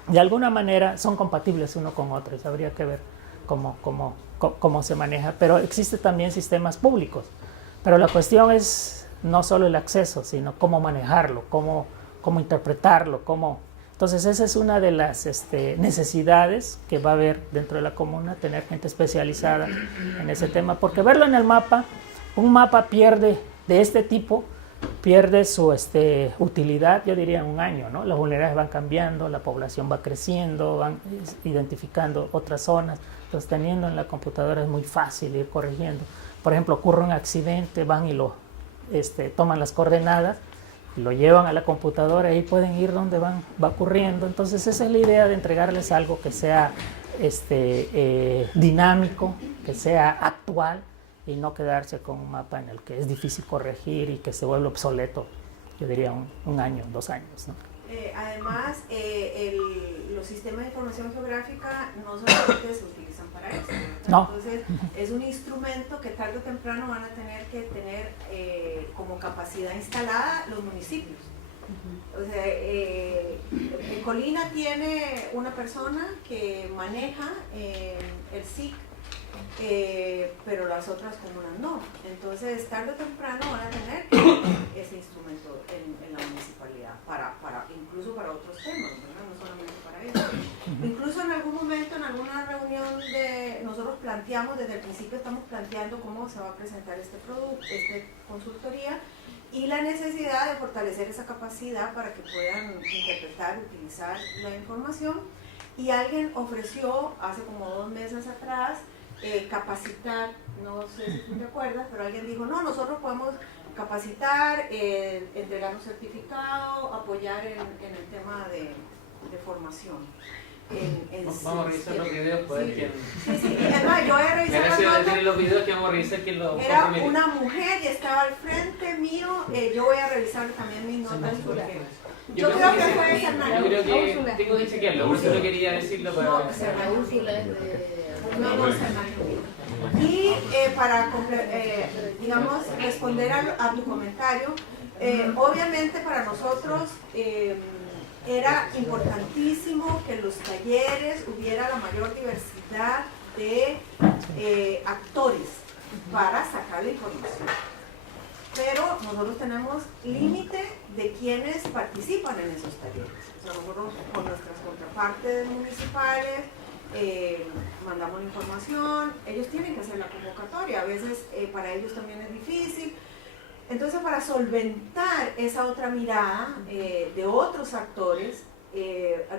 de alguna manera son compatibles uno con otro, y habría que ver cómo se maneja, pero existen también sistemas públicos, pero la cuestión es no solo el acceso, sino cómo manejarlo, cómo interpretarlo, Entonces esa es una de las necesidades que va a haber dentro de la comuna, tener gente especializada en ese tema, porque verlo en el mapa, un mapa de este tipo pierde su utilidad, yo diría, en un año, ¿no? Las vulnerabilidades van cambiando, la población va creciendo, van identificando otras zonas, entonces teniendo en la computadora es muy fácil ir corrigiendo. Por ejemplo, ocurre un accidente, van y toman las coordenadas, lo llevan a la computadora y ahí pueden ir donde va ocurriendo. Entonces esa es la idea de entregarles algo que sea dinámico, que sea actual, y no quedarse con un mapa en el que es difícil corregir y que se vuelve obsoleto, yo diría un año, 2 años, ¿no? Además, los sistemas de información geográfica no solamente se utilizan para eso, ¿verdad? No. Entonces, es un instrumento que tarde o temprano van a tener que tener como capacidad instalada los municipios. O sea, en Colina tiene una persona que maneja el SIC, pero las otras comunas no. Entonces, tarde o temprano van a tener ese instrumento en la municipalidad, incluso para otros temas, ¿verdad? No solamente para eso. Incluso en algún momento, en alguna reunión nosotros planteamos, desde el principio estamos planteando cómo se va a presentar este producto, esta consultoría, y la necesidad de fortalecer esa capacidad para que puedan interpretar, utilizar la información. Y alguien ofreció hace como 2 meses atrás capacitar, no sé si tú te acuerdas, pero alguien dijo, no, nosotros podemos capacitar, entregar un certificado, apoyar en el tema de formación. Vamos a revisar los videos, pues, sí. Sí, además yo he revisado las notas. los videos que vamos a revisar quién lo Era una mujer y estaba al frente mío, yo voy a revisar también mis notas. Yo creo que fue esa Hernán. Yo creo que tengo que chequearlo, por eso no quería decirlo para... La Úrsula es de... Y para digamos, responder a tu comentario, obviamente para nosotros era importantísimo que en los talleres hubiera la mayor diversidad de actores para sacar la información. Pero nosotros tenemos límite de quienes participan en esos talleres. O sea, nosotros con nuestras contrapartes municipales mandamos la información, ellos tienen que hacer la convocatoria, a veces para ellos también es difícil. Entonces, para solventar esa otra mirada de otros actores,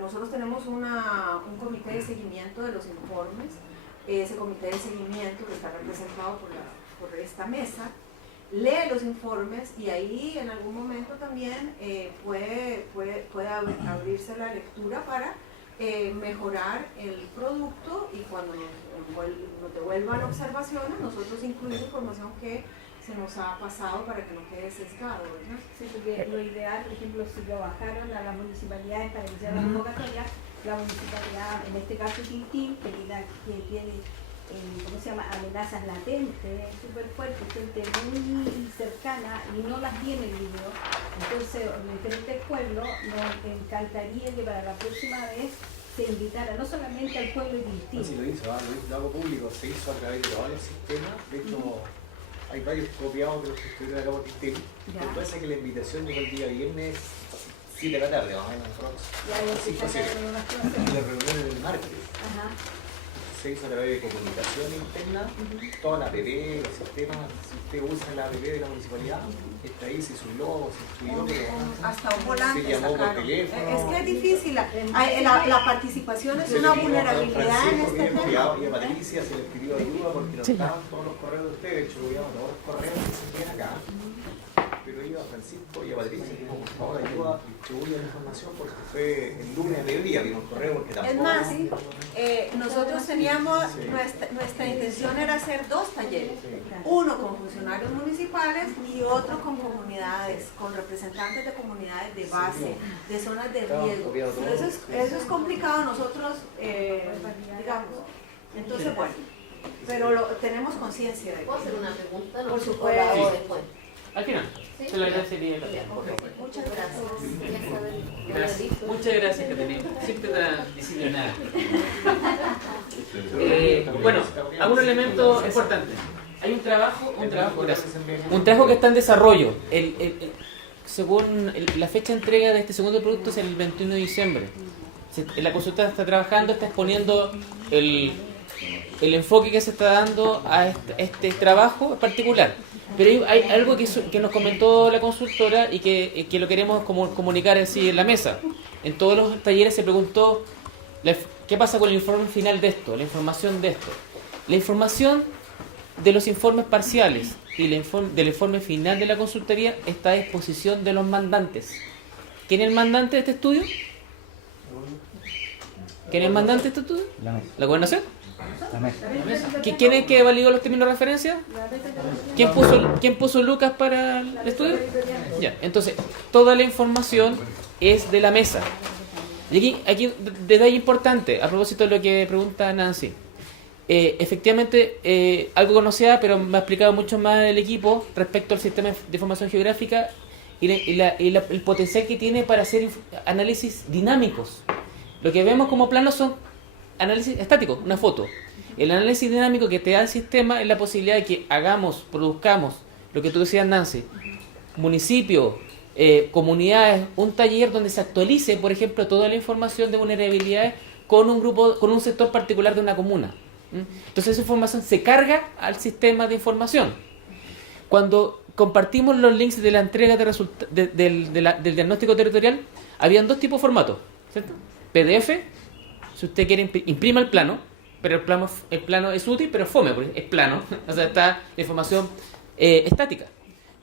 nosotros tenemos un comité de seguimiento de los informes. Ese comité de seguimiento, que está representado por esta mesa, lee los informes, y ahí en algún momento también puede abrirse la lectura para mejorar el producto y cuando nos devuelvan observaciones, nosotros incluir información que se nos ha pasado para que no quede sesgado, ¿verdad? Sí, porque lo ideal, por ejemplo, si lo bajaron a las municipalidades para iniciar la convocatoria, la municipalidad, en este caso Quintín, que tiene ¿cómo se llama? Amenazas latentes, súper fuertes, gente muy cercana y no las tiene el video. Entonces, en diferentes pueblos, nos encantaría que para la próxima vez se invitara no solamente al pueblo de Quintín. Sí, lo hago público, se hizo a través de varios sistemas, de hecho hay varios copiados de los que estuvieron acá por Quintín. Me parece que la invitación llegó el día viernes 7 de la tarde, más o menos, Ya, y las reuniones del martes. Ajá. Se hizo a través de comunicación interna, toda la app, los sistemas, si usted usa la app de la municipalidad, está ahí, se hizo un logo, se escribió, hasta un volante se llamó por sacaron. teléfono. Es que es difícil, la participación es una vulnerabilidad en este tema. Y a Patricia se le pidió ayuda porque no estaban todos los correos de ustedes, de hecho enviamos todos los correos que se envían acá. Pero iba a Francisco y a Patricia y dijo, por favor, ayuda, distribuye la información porque fue el lunes a mediodía, vino un correo porque tampoco... Es más, nosotros teníamos, nuestra intención era hacer 2 talleres, uno con funcionarios municipales y otro con comunidades, con representantes de comunidades de base, de zonas de riesgo. Eso es complicado nosotros, digamos. Entonces, bueno, pero tenemos conciencia de ¿Puedo hacer una pregunta? Por supuesto. O después. Al final, se lo agradecería. Muchas gracias. Quería saber qué había Gracias. dicho. Muchas gracias, Catalina. Siempre tan disciplinada. Bueno, algunos elementos importantes. Hay un trabajo que está en desarrollo. Según la fecha de entrega de este segundo producto es el 21 de diciembre. La consulta está trabajando, está exponiendo el enfoque que se está dando a este trabajo en particular. Pero hay algo que nos comentó la consultora y que lo queremos comunicar así en la mesa. En todos los talleres se preguntó qué pasa con el informe final de esto, la información de esto. La información de los informes parciales y del informe final de la consultoría está a disposición de los mandantes. ¿Quién es el mandante de este estudio? ¿Quién es el mandante de este estudio? ¿La gobernación? ¿Quién es que validó los términos de referencia? ¿Quién puso Lucas para el estudio? Ya, entonces, toda la información es de la mesa. Y aquí detalle importante, a propósito de lo que pregunta Nancy. Efectivamente, algo conocía, pero me ha explicado mucho más el equipo respecto al sistema de información geográfica y el potencial que tiene para hacer análisis dinámicos. Lo que vemos como planos son análisis estáticos, una foto. El análisis dinámico que te da el sistema es la posibilidad de que produzcamos, lo que tú decías, Nancy, municipio, comunidades, un taller donde se actualice, por ejemplo, toda la información de vulnerabilidades con un sector particular de una comuna. Entonces esa información se carga al sistema de información. Cuando compartimos los links de la entrega del diagnóstico territorial, habían 2 tipos de formatos, ¿cierto? PDF, si usted quiere imprima el plano, pero el plano es útil, pero es fome, porque es plano, o sea, está la información estática.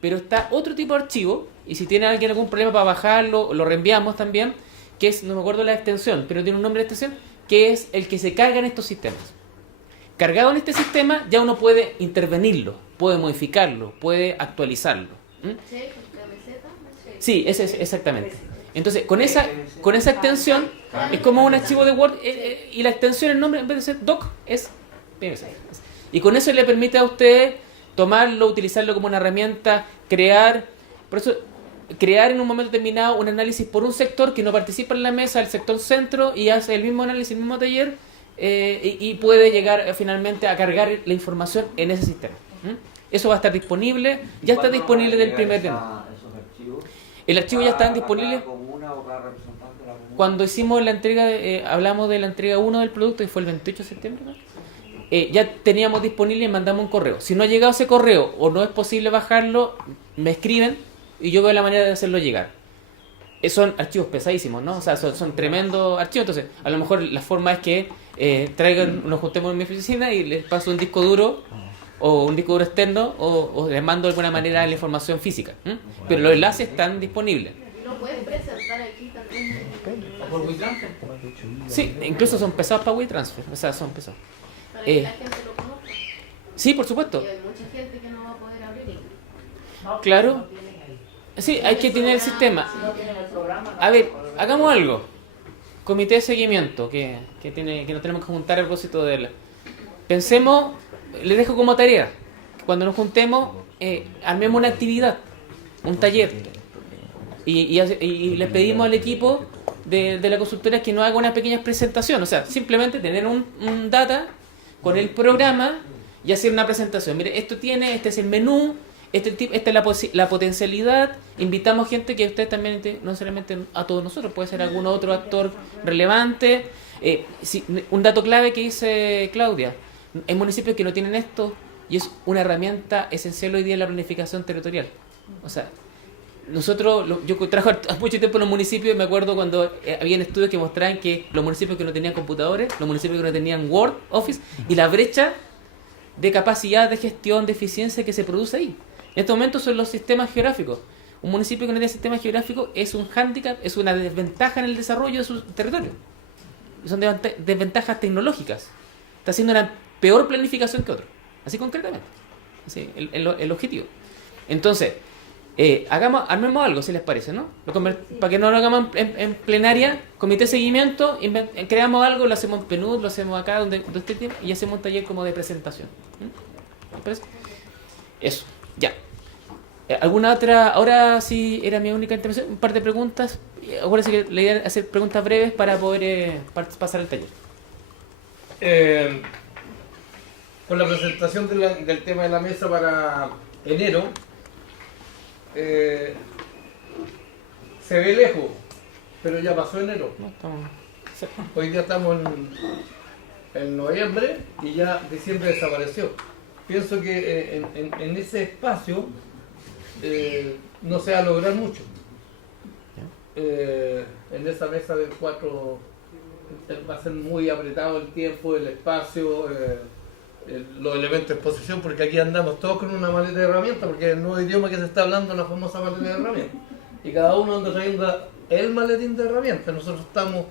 Pero está otro tipo de archivo, y si tiene alguien algún problema para bajarlo, lo reenviamos también, que es, no me acuerdo la extensión, pero tiene un nombre de extensión, que es el que se carga en estos sistemas. Cargado en este sistema, ya uno puede intervenirlo, puede modificarlo, puede actualizarlo. Sí, ese es exactamente. Entonces, con esa extensión, es como un archivo de Word, y la extensión, el nombre, en vez de ser doc, es PMS. Y con eso le permite a usted tomarlo, utilizarlo como una herramienta, crear en un momento determinado un análisis por un sector que no participa en la mesa, el sector centro, y hace el mismo análisis, el mismo taller, y puede llegar finalmente a cargar la información en ese sistema. Eso va a estar disponible, ya está disponible del primer día. El archivo ya está disponible. Cuando hicimos la entrega, hablamos de la entrega 1 del producto, y fue el 28 de septiembre, ¿no? Ya teníamos disponible y mandamos un correo. Si no ha llegado ese correo o no es posible bajarlo, me escriben y yo veo la manera de hacerlo llegar. Son archivos pesadísimos, ¿no? O sea, son tremendos archivos. Entonces, a lo mejor la forma es que nos juntemos en mi oficina y les paso un disco duro o un disco duro externo o les mando de alguna manera la información física. Pero los enlaces están disponibles. ¿Lo puedes presentar aquí también? por WeTransfer. Sí, incluso son pesados para WeTransfer, o sea, son pesados. Para que la gente lo conozca. Sí, por supuesto. Y hay mucha gente que no va a poder abrir. Claro. Sí, hay que tener el sistema. A ver, hagamos algo. Comité de seguimiento que nos tenemos que juntar a propósito de él. Pensemos, les dejo como tarea, que cuando nos juntemos, armemos una actividad, un taller. Y le pedimos al equipo de la consultora que nos haga una pequeña presentación. O sea, simplemente tener un data con el programa y hacer una presentación. Mire, esto tiene, este es el menú, esta es la potencialidad. Invitamos gente que ustedes también, no solamente a todos nosotros, puede ser algún otro actor relevante. Un dato clave que dice Claudia, hay municipios que no tienen esto y es una herramienta esencial hoy día en la planificación territorial. O sea, yo trabajo mucho tiempo en los municipios y me acuerdo cuando habían estudios que mostraban que los municipios que no tenían computadores, los municipios que no tenían Word, Office, y la brecha de capacidad de gestión, de eficiencia que se produce ahí. En estos momentos son los sistemas geográficos. Un municipio que no tiene sistema geográfico es un hándicap, es una desventaja en el desarrollo de su territorio. Son desventajas tecnológicas. Está haciendo una peor planificación que otro. Así concretamente. Así, el objetivo. Entonces, armemos algo, si les parece, ¿no? Para que no lo hagamos en plenaria, comité de seguimiento, creamos algo, lo hacemos en PNUD, lo hacemos acá donde usted tiene, y hacemos un taller como de presentación. ¿Les parece? Eso, ya. ¿Alguna otra? Ahora sí era mi única intervención. Un par de preguntas. Acuérdense que la idea es hacer preguntas breves para poder pasar el taller. Con la presentación del tema de la mesa para enero, se ve lejos, pero ya pasó enero. No, estamos... Hoy día estamos en noviembre y ya diciembre desapareció. Pienso que en ese espacio no se va a lograr mucho. En esa mesa del 4 va a ser muy apretado el tiempo, el espacio, los elementos de exposición, porque aquí andamos todos con una maleta de herramientas, porque es el nuevo idioma que se está hablando, la famosa maleta de herramientas. Y cada uno anda trayendo el maletín de herramientas. Nosotros estamos,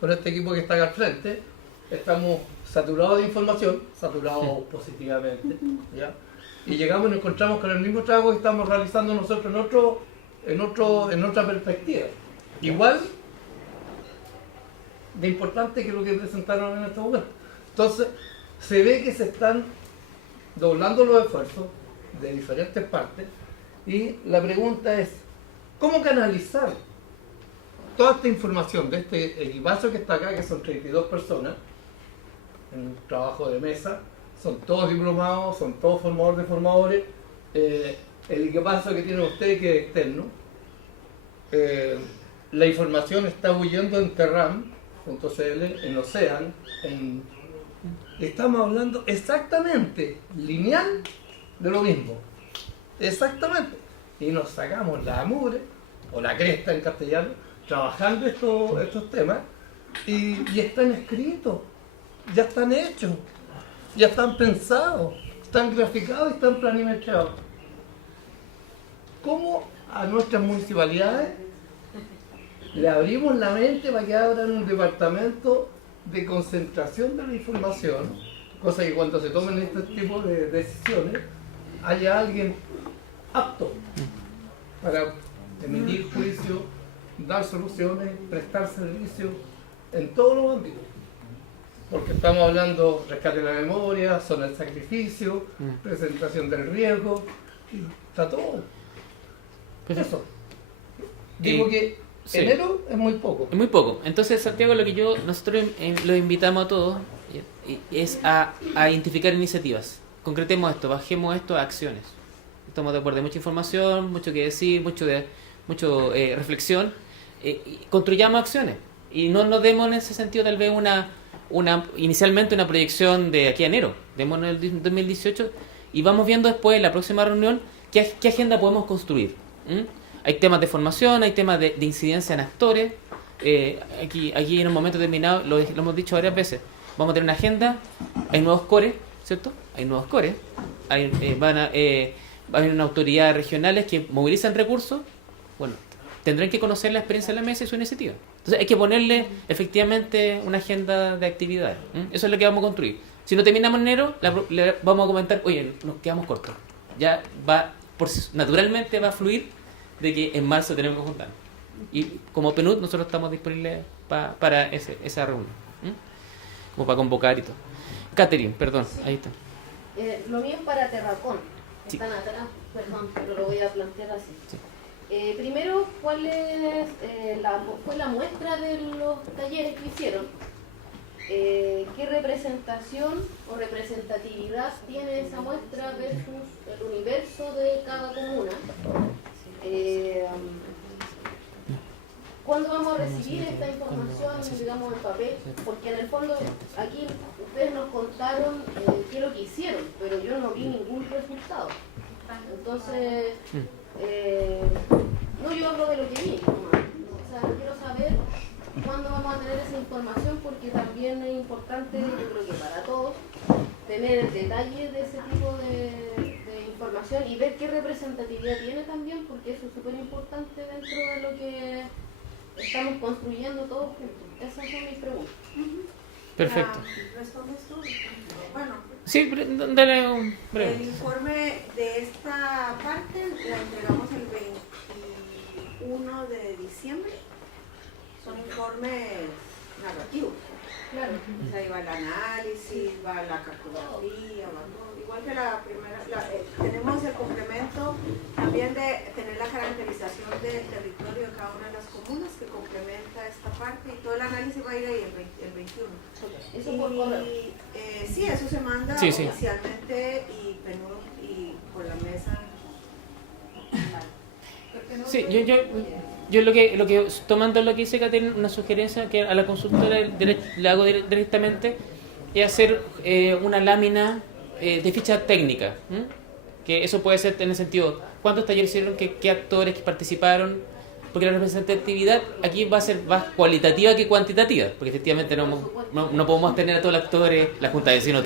con este equipo que está acá al frente, estamos saturados de información, saturados positivamente, ¿ya? Y llegamos y nos encontramos con el mismo trabajo que estamos realizando nosotros en otra perspectiva. Igual de importante que lo que presentaron en este momento. Entonces, se ve que se están doblando los esfuerzos de diferentes partes y la pregunta es, ¿cómo canalizar toda esta información de este equipazo que está acá, que son 32 personas, en un trabajo de mesa? Son todos diplomados, son todos formadores de formadores. El equipazo que tienen ustedes, que es externo, la información está huyendo en Terram.cl, en Ocean, estamos hablando exactamente, lineal, de lo mismo. Exactamente. Y nos sacamos la mugre, o la cresta en castellano, trabajando estos temas, y están escritos, ya están hechos. Ya están pensados, están graficados y están planimetrados. ¿Cómo a nuestras municipalidades le abrimos la mente para que abran un departamento de concentración de la información? Cosa que cuando se tomen este tipo de decisiones haya alguien apto para emitir juicio, dar soluciones, prestar servicios en todos los ámbitos. Porque estamos hablando rescate de la memoria, zona del sacrificio, presentación del riesgo, está todo. Pues eso. Digo que sí. Enero es muy poco. Es muy poco. Entonces, Santiago, lo que nosotros los invitamos a todos es a identificar iniciativas. Concretemos esto, bajemos esto a acciones. Estamos de acuerdo, hay mucha información, mucho que decir, mucho reflexión. Construyamos acciones y no nos demos en ese sentido tal vez inicialmente una proyección de aquí a enero, démonos el 2018 y vamos viendo después en la próxima reunión qué agenda podemos construir. Hay temas de formación, hay temas de incidencia en actores. Aquí en un momento determinado, lo hemos dicho varias veces, vamos a tener una agenda, hay nuevos cores, ¿cierto? Hay nuevos cores, van a haber unas autoridades regionales que movilizan recursos. Bueno, tendrán que conocer la experiencia de la mesa y su iniciativa. Entonces hay que ponerle efectivamente una agenda de actividades. Eso es lo que vamos a construir. Si no terminamos en enero, le vamos a comentar, oye, nos quedamos cortos. Ya va, naturalmente va a fluir de que en marzo tenemos que juntarnos. Y como PNUD nosotros estamos disponibles para esa reunión. Como para convocar y todo. Catherine, perdón, sí. Ahí está. Lo mío es para Terracón. Sí. Están atrás, perdón, pero lo voy a plantear así. Sí. Primero, ¿cuál es fue la muestra de los talleres que hicieron? ¿Qué representación o representatividad tiene esa muestra versus el universo de cada comuna? ¿Cuándo vamos a recibir esta información, digamos, en papel? Porque en el fondo, aquí ustedes nos contaron qué es lo que hicieron, pero yo no vi ningún resultado. Entonces, no, yo hablo de lo que vi. O sea, quiero saber cuándo vamos a tener esa información, porque también es importante, yo creo que para todos, tener el detalle de ese tipo de información y ver qué representatividad tiene también, porque eso es súper importante dentro de lo que estamos construyendo todos juntos. Esas son mis preguntas. Perfecto. ¿Respondes tú? Bueno. Sí, dale un breve. El informe de esta parte la entregamos el 21 de diciembre. Son informes narrativos. Claro. O sea, ahí va el análisis, va la cartografía, va todo. Igual que la primera, tenemos el complemento también de tener la caracterización del territorio de cada una de las comunas que complementa esta parte y todo el análisis va a ir ahí el 21. ¿Eso por correo? Sí, eso se manda sí. oficialmente y por la mesa. Sí, yo lo que tomando lo que dice Catherine, una sugerencia que a la consultora le hago directamente es hacer una lámina de ficha técnica, que eso puede ser en el sentido cuántos talleres hicieron, qué actores que participaron, porque la representatividad aquí va a ser más cualitativa que cuantitativa, porque efectivamente no podemos tener a todos los actores, la junta de vecinos,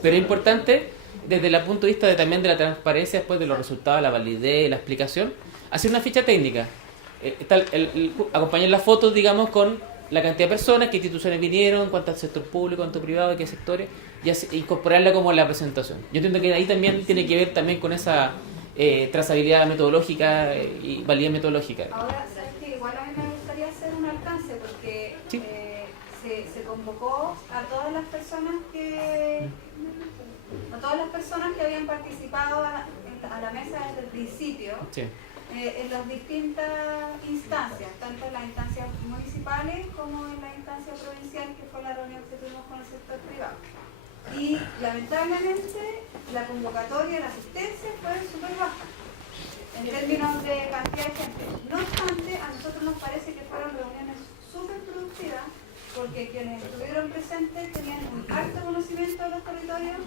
pero es importante desde el punto de vista también de la transparencia, después de los resultados, la validez, la explicación, hacer una ficha técnica, acompañar las fotos, digamos, con la cantidad de personas, qué instituciones vinieron, cuánto sector público, cuánto privado, qué sectores, y incorporarla como la presentación. Yo entiendo que ahí también tiene que ver también con esa trazabilidad metodológica y validez metodológica. Ahora, sabes que igual a mí me gustaría hacer un alcance porque sí. Se convocó a todas las personas que habían participado a la mesa desde el principio. Sí. En las distintas instancias, tanto en las instancias municipales como en la instancia provincial, que fue la reunión que tuvimos con el sector privado. Y lamentablemente la convocatoria, la asistencia fue súper baja en términos de cantidad de gente. No obstante, a nosotros nos parece que fueron reuniones súper productivas porque quienes estuvieron presentes tenían un alto conocimiento de los territorios,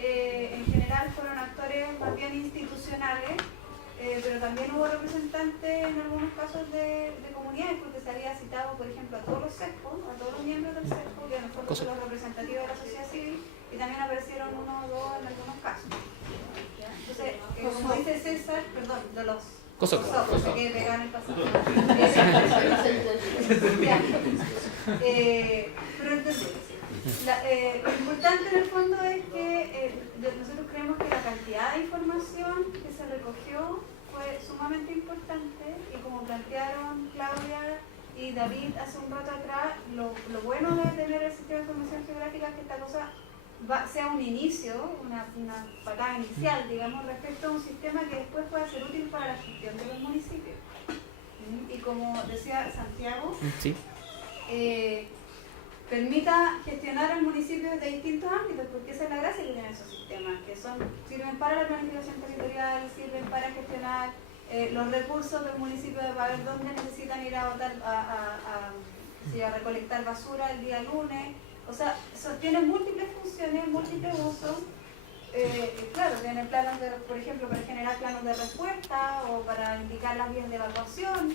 en general fueron actores más bien institucionales. Pero también hubo representantes en algunos casos de comunidades, porque se había citado, por ejemplo, a todos los CESPO, a todos los miembros del CESPO, que a nosotros son los representativos de la sociedad civil, y también aparecieron uno o dos en algunos casos. Entonces, como dice César, perdón, de los COSOC, se quiere pegar en el pasado. Pero entendemos. Lo importante en el fondo es que nosotros creemos que la cantidad de información que se recogió fue sumamente importante y como plantearon Claudia y David hace un rato atrás, lo bueno de tener el sistema de información geográfica es que esta cosa sea un inicio, una patada inicial, digamos, respecto a un sistema que después pueda ser útil para la gestión de los municipios. Y como decía Santiago, sí. Permita gestionar el municipio de distintos ámbitos, porque esa es la gracia que tienen esos sistemas, que sirven para la planificación territorial, sirven para gestionar los recursos del municipio, para ver dónde necesitan ir a botar, a recolectar basura el día lunes. O sea, tienen múltiples funciones, múltiples usos. Claro, tienen planos por ejemplo, para generar planos de respuesta o para indicar las vías de evacuación.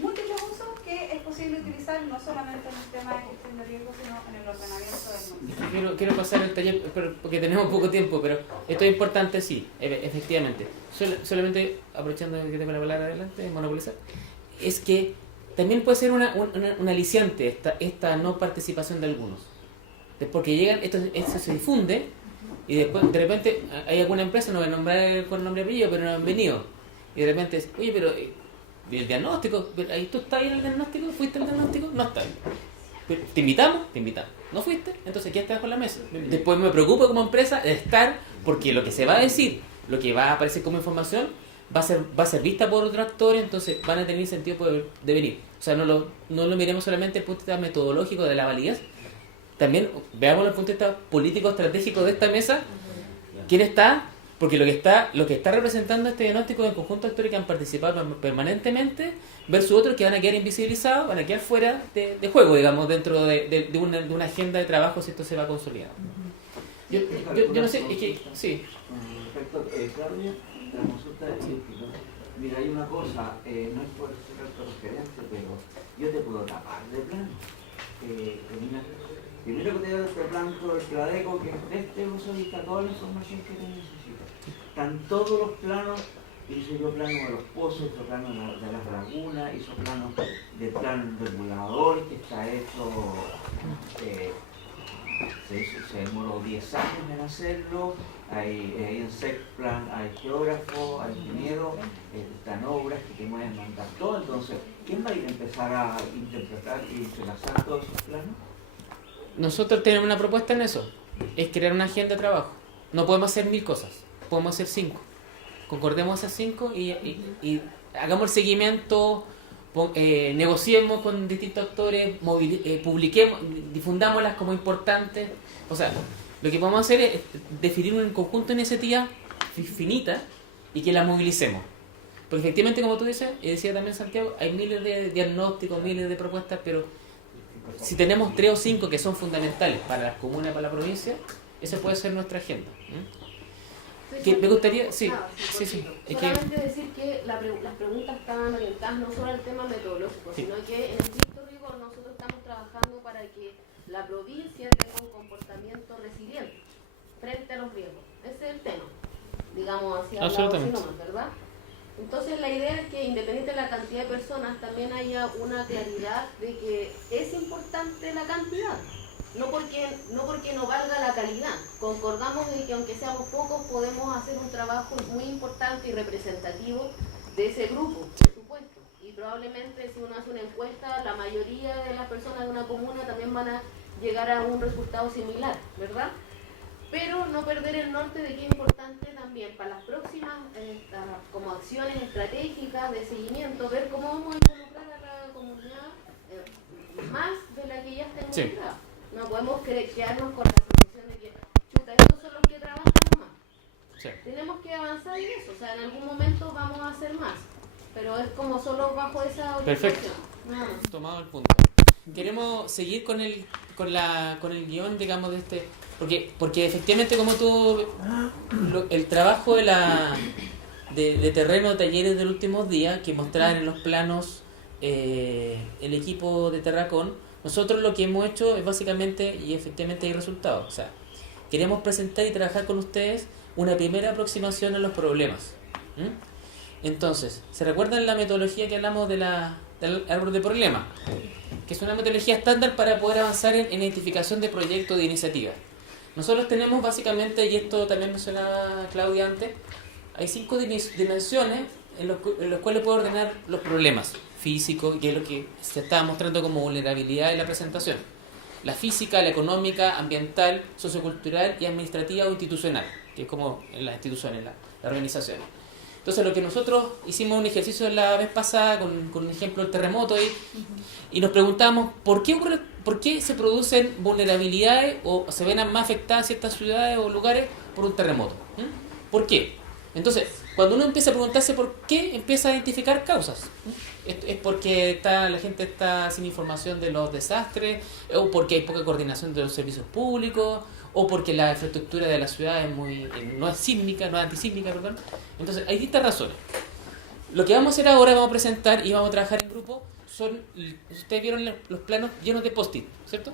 Múltiples usos que es posible utilizar no solamente en el tema de gestión de riesgos, sino en el ordenamiento del municipio. Quiero pasar el taller porque tenemos poco tiempo, pero esto es importante, sí, efectivamente. Solamente, aprovechando que tengo la palabra adelante, monopolizar, es que también puede ser un aliciante esta no participación de algunos. Porque llegan, esto se difunde y después de repente hay alguna empresa, no voy a nombrar con nombre y apellido, pero no han venido. Y de repente es, oye, pero el diagnóstico, ahí tú estás ahí en el diagnóstico, ¿fuiste al diagnóstico? No estás. ¿Te invitamos? Te invitamos. ¿No fuiste? Entonces quedaste bajo la mesa. Después me preocupo como empresa de estar, porque lo que se va a decir, lo que va a aparecer como información, va a ser vista por otros actores, entonces van a tener sentido de venir. O sea, no lo miremos solamente desde el punto de vista metodológico de la validez, también veamos el punto de vista político estratégico de esta mesa, quién está, porque lo que está representando este diagnóstico es el conjunto de actores que han participado permanentemente versus otros que van a quedar invisibilizados, van a quedar fuera de juego, digamos, dentro de una agenda de trabajo si esto se va consolidando. Yo no sé, es que sí. Respecto a Claudia, la consulta es que, mira, hay una cosa, no es por ser autorreferencia, pero yo te puedo tapar de plano. Primero que te doy este plan, todo el Pladeco, que es este uso y está toda la información que te necesitas. Están todos los planos, hice yo plano de los pozos, hizo plano de las lagunas, hizo plano del plan regulador que está hecho, se demoró 10 años en hacerlo, hay en SECPLAN, hay geógrafos, hay ingenieros, están obras que te pueden mandar todo, entonces, ¿quién va a ir a empezar a interpretar y entrelazar todos esos planos? Nosotros tenemos una propuesta en eso, es crear una agenda de trabajo. No podemos hacer 1000 cosas, podemos hacer 5. Concordemos esas 5 y hagamos el seguimiento, negociemos con distintos actores, publiquemos, difundámoslas como importantes. O sea, lo que podemos hacer es definir un conjunto de iniciativas finitas y que las movilicemos. Porque efectivamente, como tú dices, y decía también Santiago, hay miles de diagnósticos, miles de propuestas, pero si tenemos 3 o 5 que son fundamentales para las comunas, para la provincia, esa puede ser nuestra agenda. Que me gustaría, sí. Solamente decir que las preguntas están orientadas no solo al tema metodológico, sino que en estricto rigor nosotros estamos trabajando para que la provincia tenga un comportamiento resiliente frente a los riesgos. Ese es el tema, digamos así, Absolutamente. ¿verdad? Entonces la idea es que independiente de la cantidad de personas también haya una claridad de que es importante la cantidad, no porque no valga la calidad. Concordamos en que aunque seamos pocos podemos hacer un trabajo muy importante y representativo de ese grupo, por supuesto. Y probablemente si uno hace una encuesta, la mayoría de las personas de una comuna también van a llegar a un resultado similar, ¿verdad? Pero no perder el norte de que es importante también para las próximas como acciones estratégicas de seguimiento, ver cómo vamos a involucrar a la comunidad más de la que ya está involucrada. Sí. No podemos quedarnos con la sensación de que, chuta, estos son los que trabajan más. Sí. Tenemos que avanzar en eso, o sea, en algún momento vamos a hacer más, pero es como solo bajo esa orientación. Perfecto. Tomado el punto. Queremos seguir con el guión, digamos, de este... Porque efectivamente, como el trabajo de terreno de talleres de los últimos días, que mostraban en los planos el equipo de Terracón, nosotros lo que hemos hecho es básicamente, y efectivamente hay resultados, o sea, queremos presentar y trabajar con ustedes una primera aproximación a los problemas. Entonces, ¿se recuerdan la metodología que hablamos del árbol de problemas? Que es una metodología estándar para poder avanzar en identificación de proyectos de iniciativas. Nosotros tenemos básicamente, y esto también mencionaba Claudia antes, hay 5 dimensiones en los cuales puedo ordenar los problemas físicos, que es lo que se estaba mostrando como vulnerabilidad en la presentación. La física, la económica, ambiental, sociocultural y administrativa o institucional, que es como en las instituciones, la organización. Entonces, lo que nosotros hicimos un ejercicio la vez pasada con un ejemplo del terremoto y nos preguntamos ¿por qué se producen vulnerabilidades o se ven más afectadas ciertas ciudades o lugares por un terremoto? ¿Por qué? Entonces, cuando uno empieza a preguntarse por qué, empieza a identificar causas. Es porque la gente está sin información de los desastres, o porque hay poca coordinación de los servicios públicos, o porque la infraestructura de la ciudad no es sísmica, no es antisísmica, perdón. Entonces, hay distintas razones. Lo que vamos a hacer ahora, vamos a presentar y vamos a trabajar en grupo, ustedes vieron los planos llenos de post-it, ¿cierto?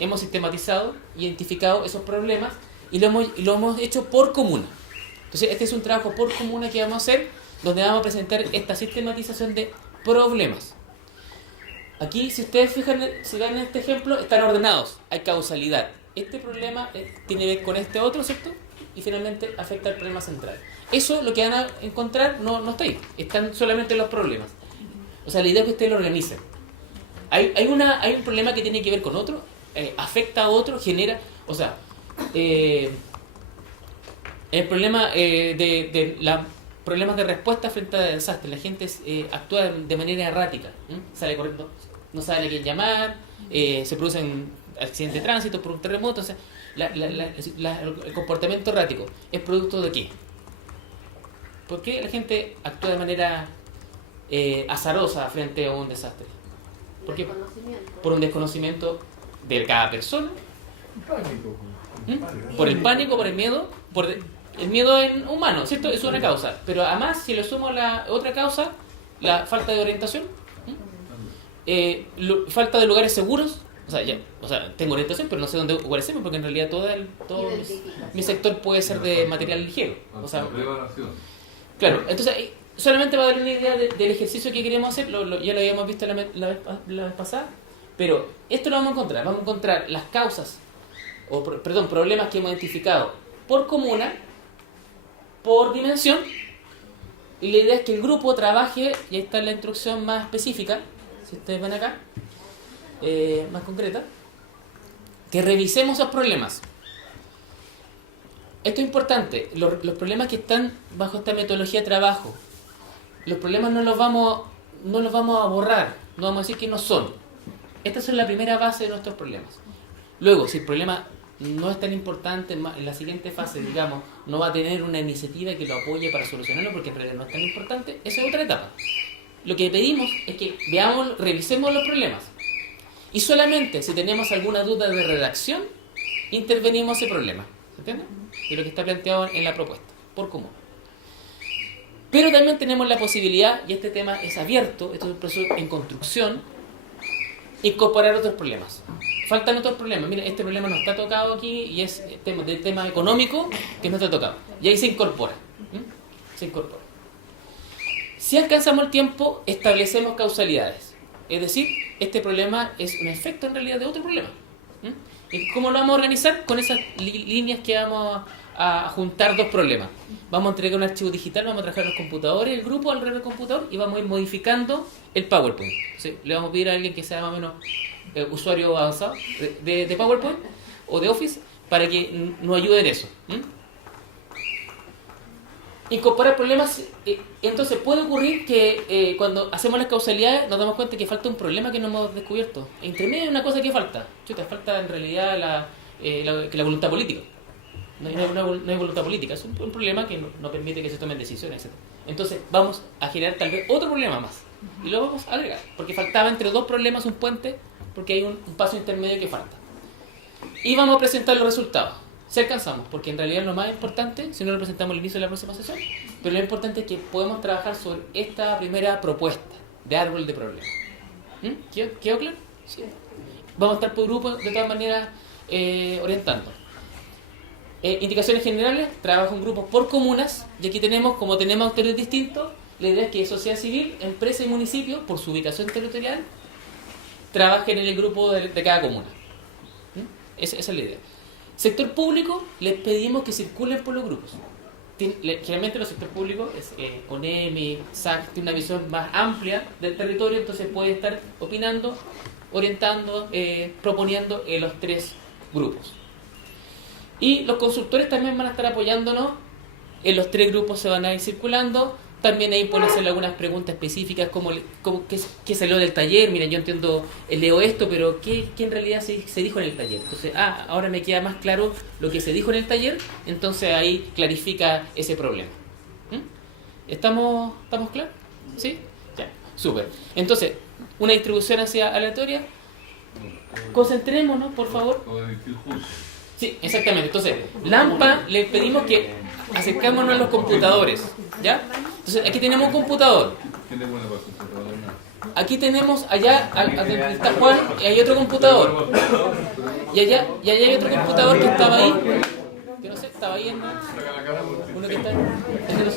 Hemos sistematizado, identificado esos problemas y lo hemos hecho por comuna. Entonces, este es un trabajo por comuna que vamos a hacer, donde vamos a presentar esta sistematización de problemas. Aquí, si ustedes se dan en este ejemplo, están ordenados, hay causalidad. Este problema tiene que ver con este otro, ¿cierto? Y finalmente afecta al problema central. Eso, lo que van a encontrar, no está ahí. Están solamente los problemas. O sea, la idea es que ustedes lo organicen. Hay un problema que tiene que ver con otro, afecta a otro, genera... O sea, el problema problemas de respuesta frente a desastres. La gente actúa de manera errática. Sale corriendo, no sabe a quién llamar, se producen accidentes de tránsito por un terremoto. O sea, el comportamiento errático es producto de qué? ¿Por qué la gente actúa de manera azarosa frente a un desastre? ¿Por qué? Por un desconocimiento de cada persona. Por el pánico, por el miedo, por el miedo en humano, ¿cierto? Es una causa. Pero además, si le sumo la otra causa, la falta de orientación, falta de lugares seguros. O sea, tengo orientación, pero no sé dónde guarecerme, porque en realidad todo mi sector puede ser de material ligero. O sea, claro, entonces solamente va a dar una idea del ejercicio que queríamos hacer, ya lo habíamos visto la vez pasada, pero esto lo vamos a encontrar las causas, problemas que hemos identificado por comuna, por dimensión, y la idea es que el grupo trabaje, y ahí está la instrucción más específica, si ustedes ven acá, más concreta, que revisemos esos problemas. Esto es importante, los problemas que están bajo esta metodología de trabajo, los problemas no los vamos a borrar, no vamos a decir que no son. Esta es la primera base de nuestros problemas. Luego, si el problema no es tan importante, en la siguiente fase, digamos, no va a tener una iniciativa que lo apoye para solucionarlo porque el problema no es tan importante, esa es otra etapa. Lo que pedimos es que revisemos los problemas. Y solamente si tenemos alguna duda de redacción, intervenimos ese problema. ¿Se entiende? De lo que está planteado en la propuesta, por común. Pero también tenemos la posibilidad, y este tema es abierto, esto es un proceso en construcción, incorporar otros problemas. Faltan otros problemas. Miren, este problema no está tocado aquí y es del tema económico que no está tocado. Y ahí se incorpora. Se incorpora. Si alcanzamos el tiempo, establecemos causalidades. Es decir, este problema es un efecto en realidad de otro problema. ¿Y cómo lo vamos a organizar? Con esas líneas que vamos a juntar dos problemas. Vamos a entregar un archivo digital, vamos a trabajar los computadores, el grupo alrededor del computador, y vamos a ir modificando el PowerPoint. ¿Sí? Le vamos a pedir a alguien que sea más o menos usuario avanzado de PowerPoint o de Office para que nos ayude en eso. Incorporar problemas. Entonces puede ocurrir que cuando hacemos las causalidades nos damos cuenta que falta un problema que no hemos descubierto. Entre medio hay una cosa que falta. Falta en realidad la voluntad política. No hay voluntad política. Es un problema que no permite que se tomen decisiones, etc. Entonces vamos a generar tal vez otro problema más. Y lo vamos a agregar. Porque faltaba entre dos problemas un puente, porque hay un paso intermedio que falta. Y vamos a presentar los resultados. Si alcanzamos, porque en realidad lo más importante, si no lo presentamos al inicio de la próxima sesión, pero lo importante es que podemos trabajar sobre esta primera propuesta de árbol de problemas. ¿Quedó claro? Sí. Vamos a estar por grupo, de todas maneras, orientando. Indicaciones generales, trabajo en grupos por comunas, y aquí como tenemos actores distintos, la idea es que sociedad civil, empresa y municipio, por su ubicación territorial, trabajen en el grupo de cada comuna. Esa es la idea. Sector público, les pedimos que circulen por los grupos. Generalmente los sectores públicos, ONEMI, SAC, tiene una visión más amplia del territorio, entonces puede estar opinando, orientando, proponiendo en los tres grupos. Y los consultores también van a estar apoyándonos, en los tres grupos se van a ir circulando. También ahí pueden hacerle algunas preguntas específicas como qué salió del taller. Miren, yo entiendo, leo esto, pero ¿qué en realidad se dijo en el taller? Entonces, ahora me queda más claro lo que se dijo en el taller, entonces ahí clarifica ese problema. ¿Estamos claros? ¿Sí? Ya, súper. Entonces, una distribución hacia aleatoria. Concentrémonos, por favor. Sí, exactamente. Entonces, Lampa, le pedimos que acercémonos a los computadores, ¿ya? Entonces, aquí tenemos un computador. Aquí tenemos, allá está Juan, y hay otro computador. Y allá hay otro computador que estaba ahí, que no sé, estaba ahí en uno que está en nosotros.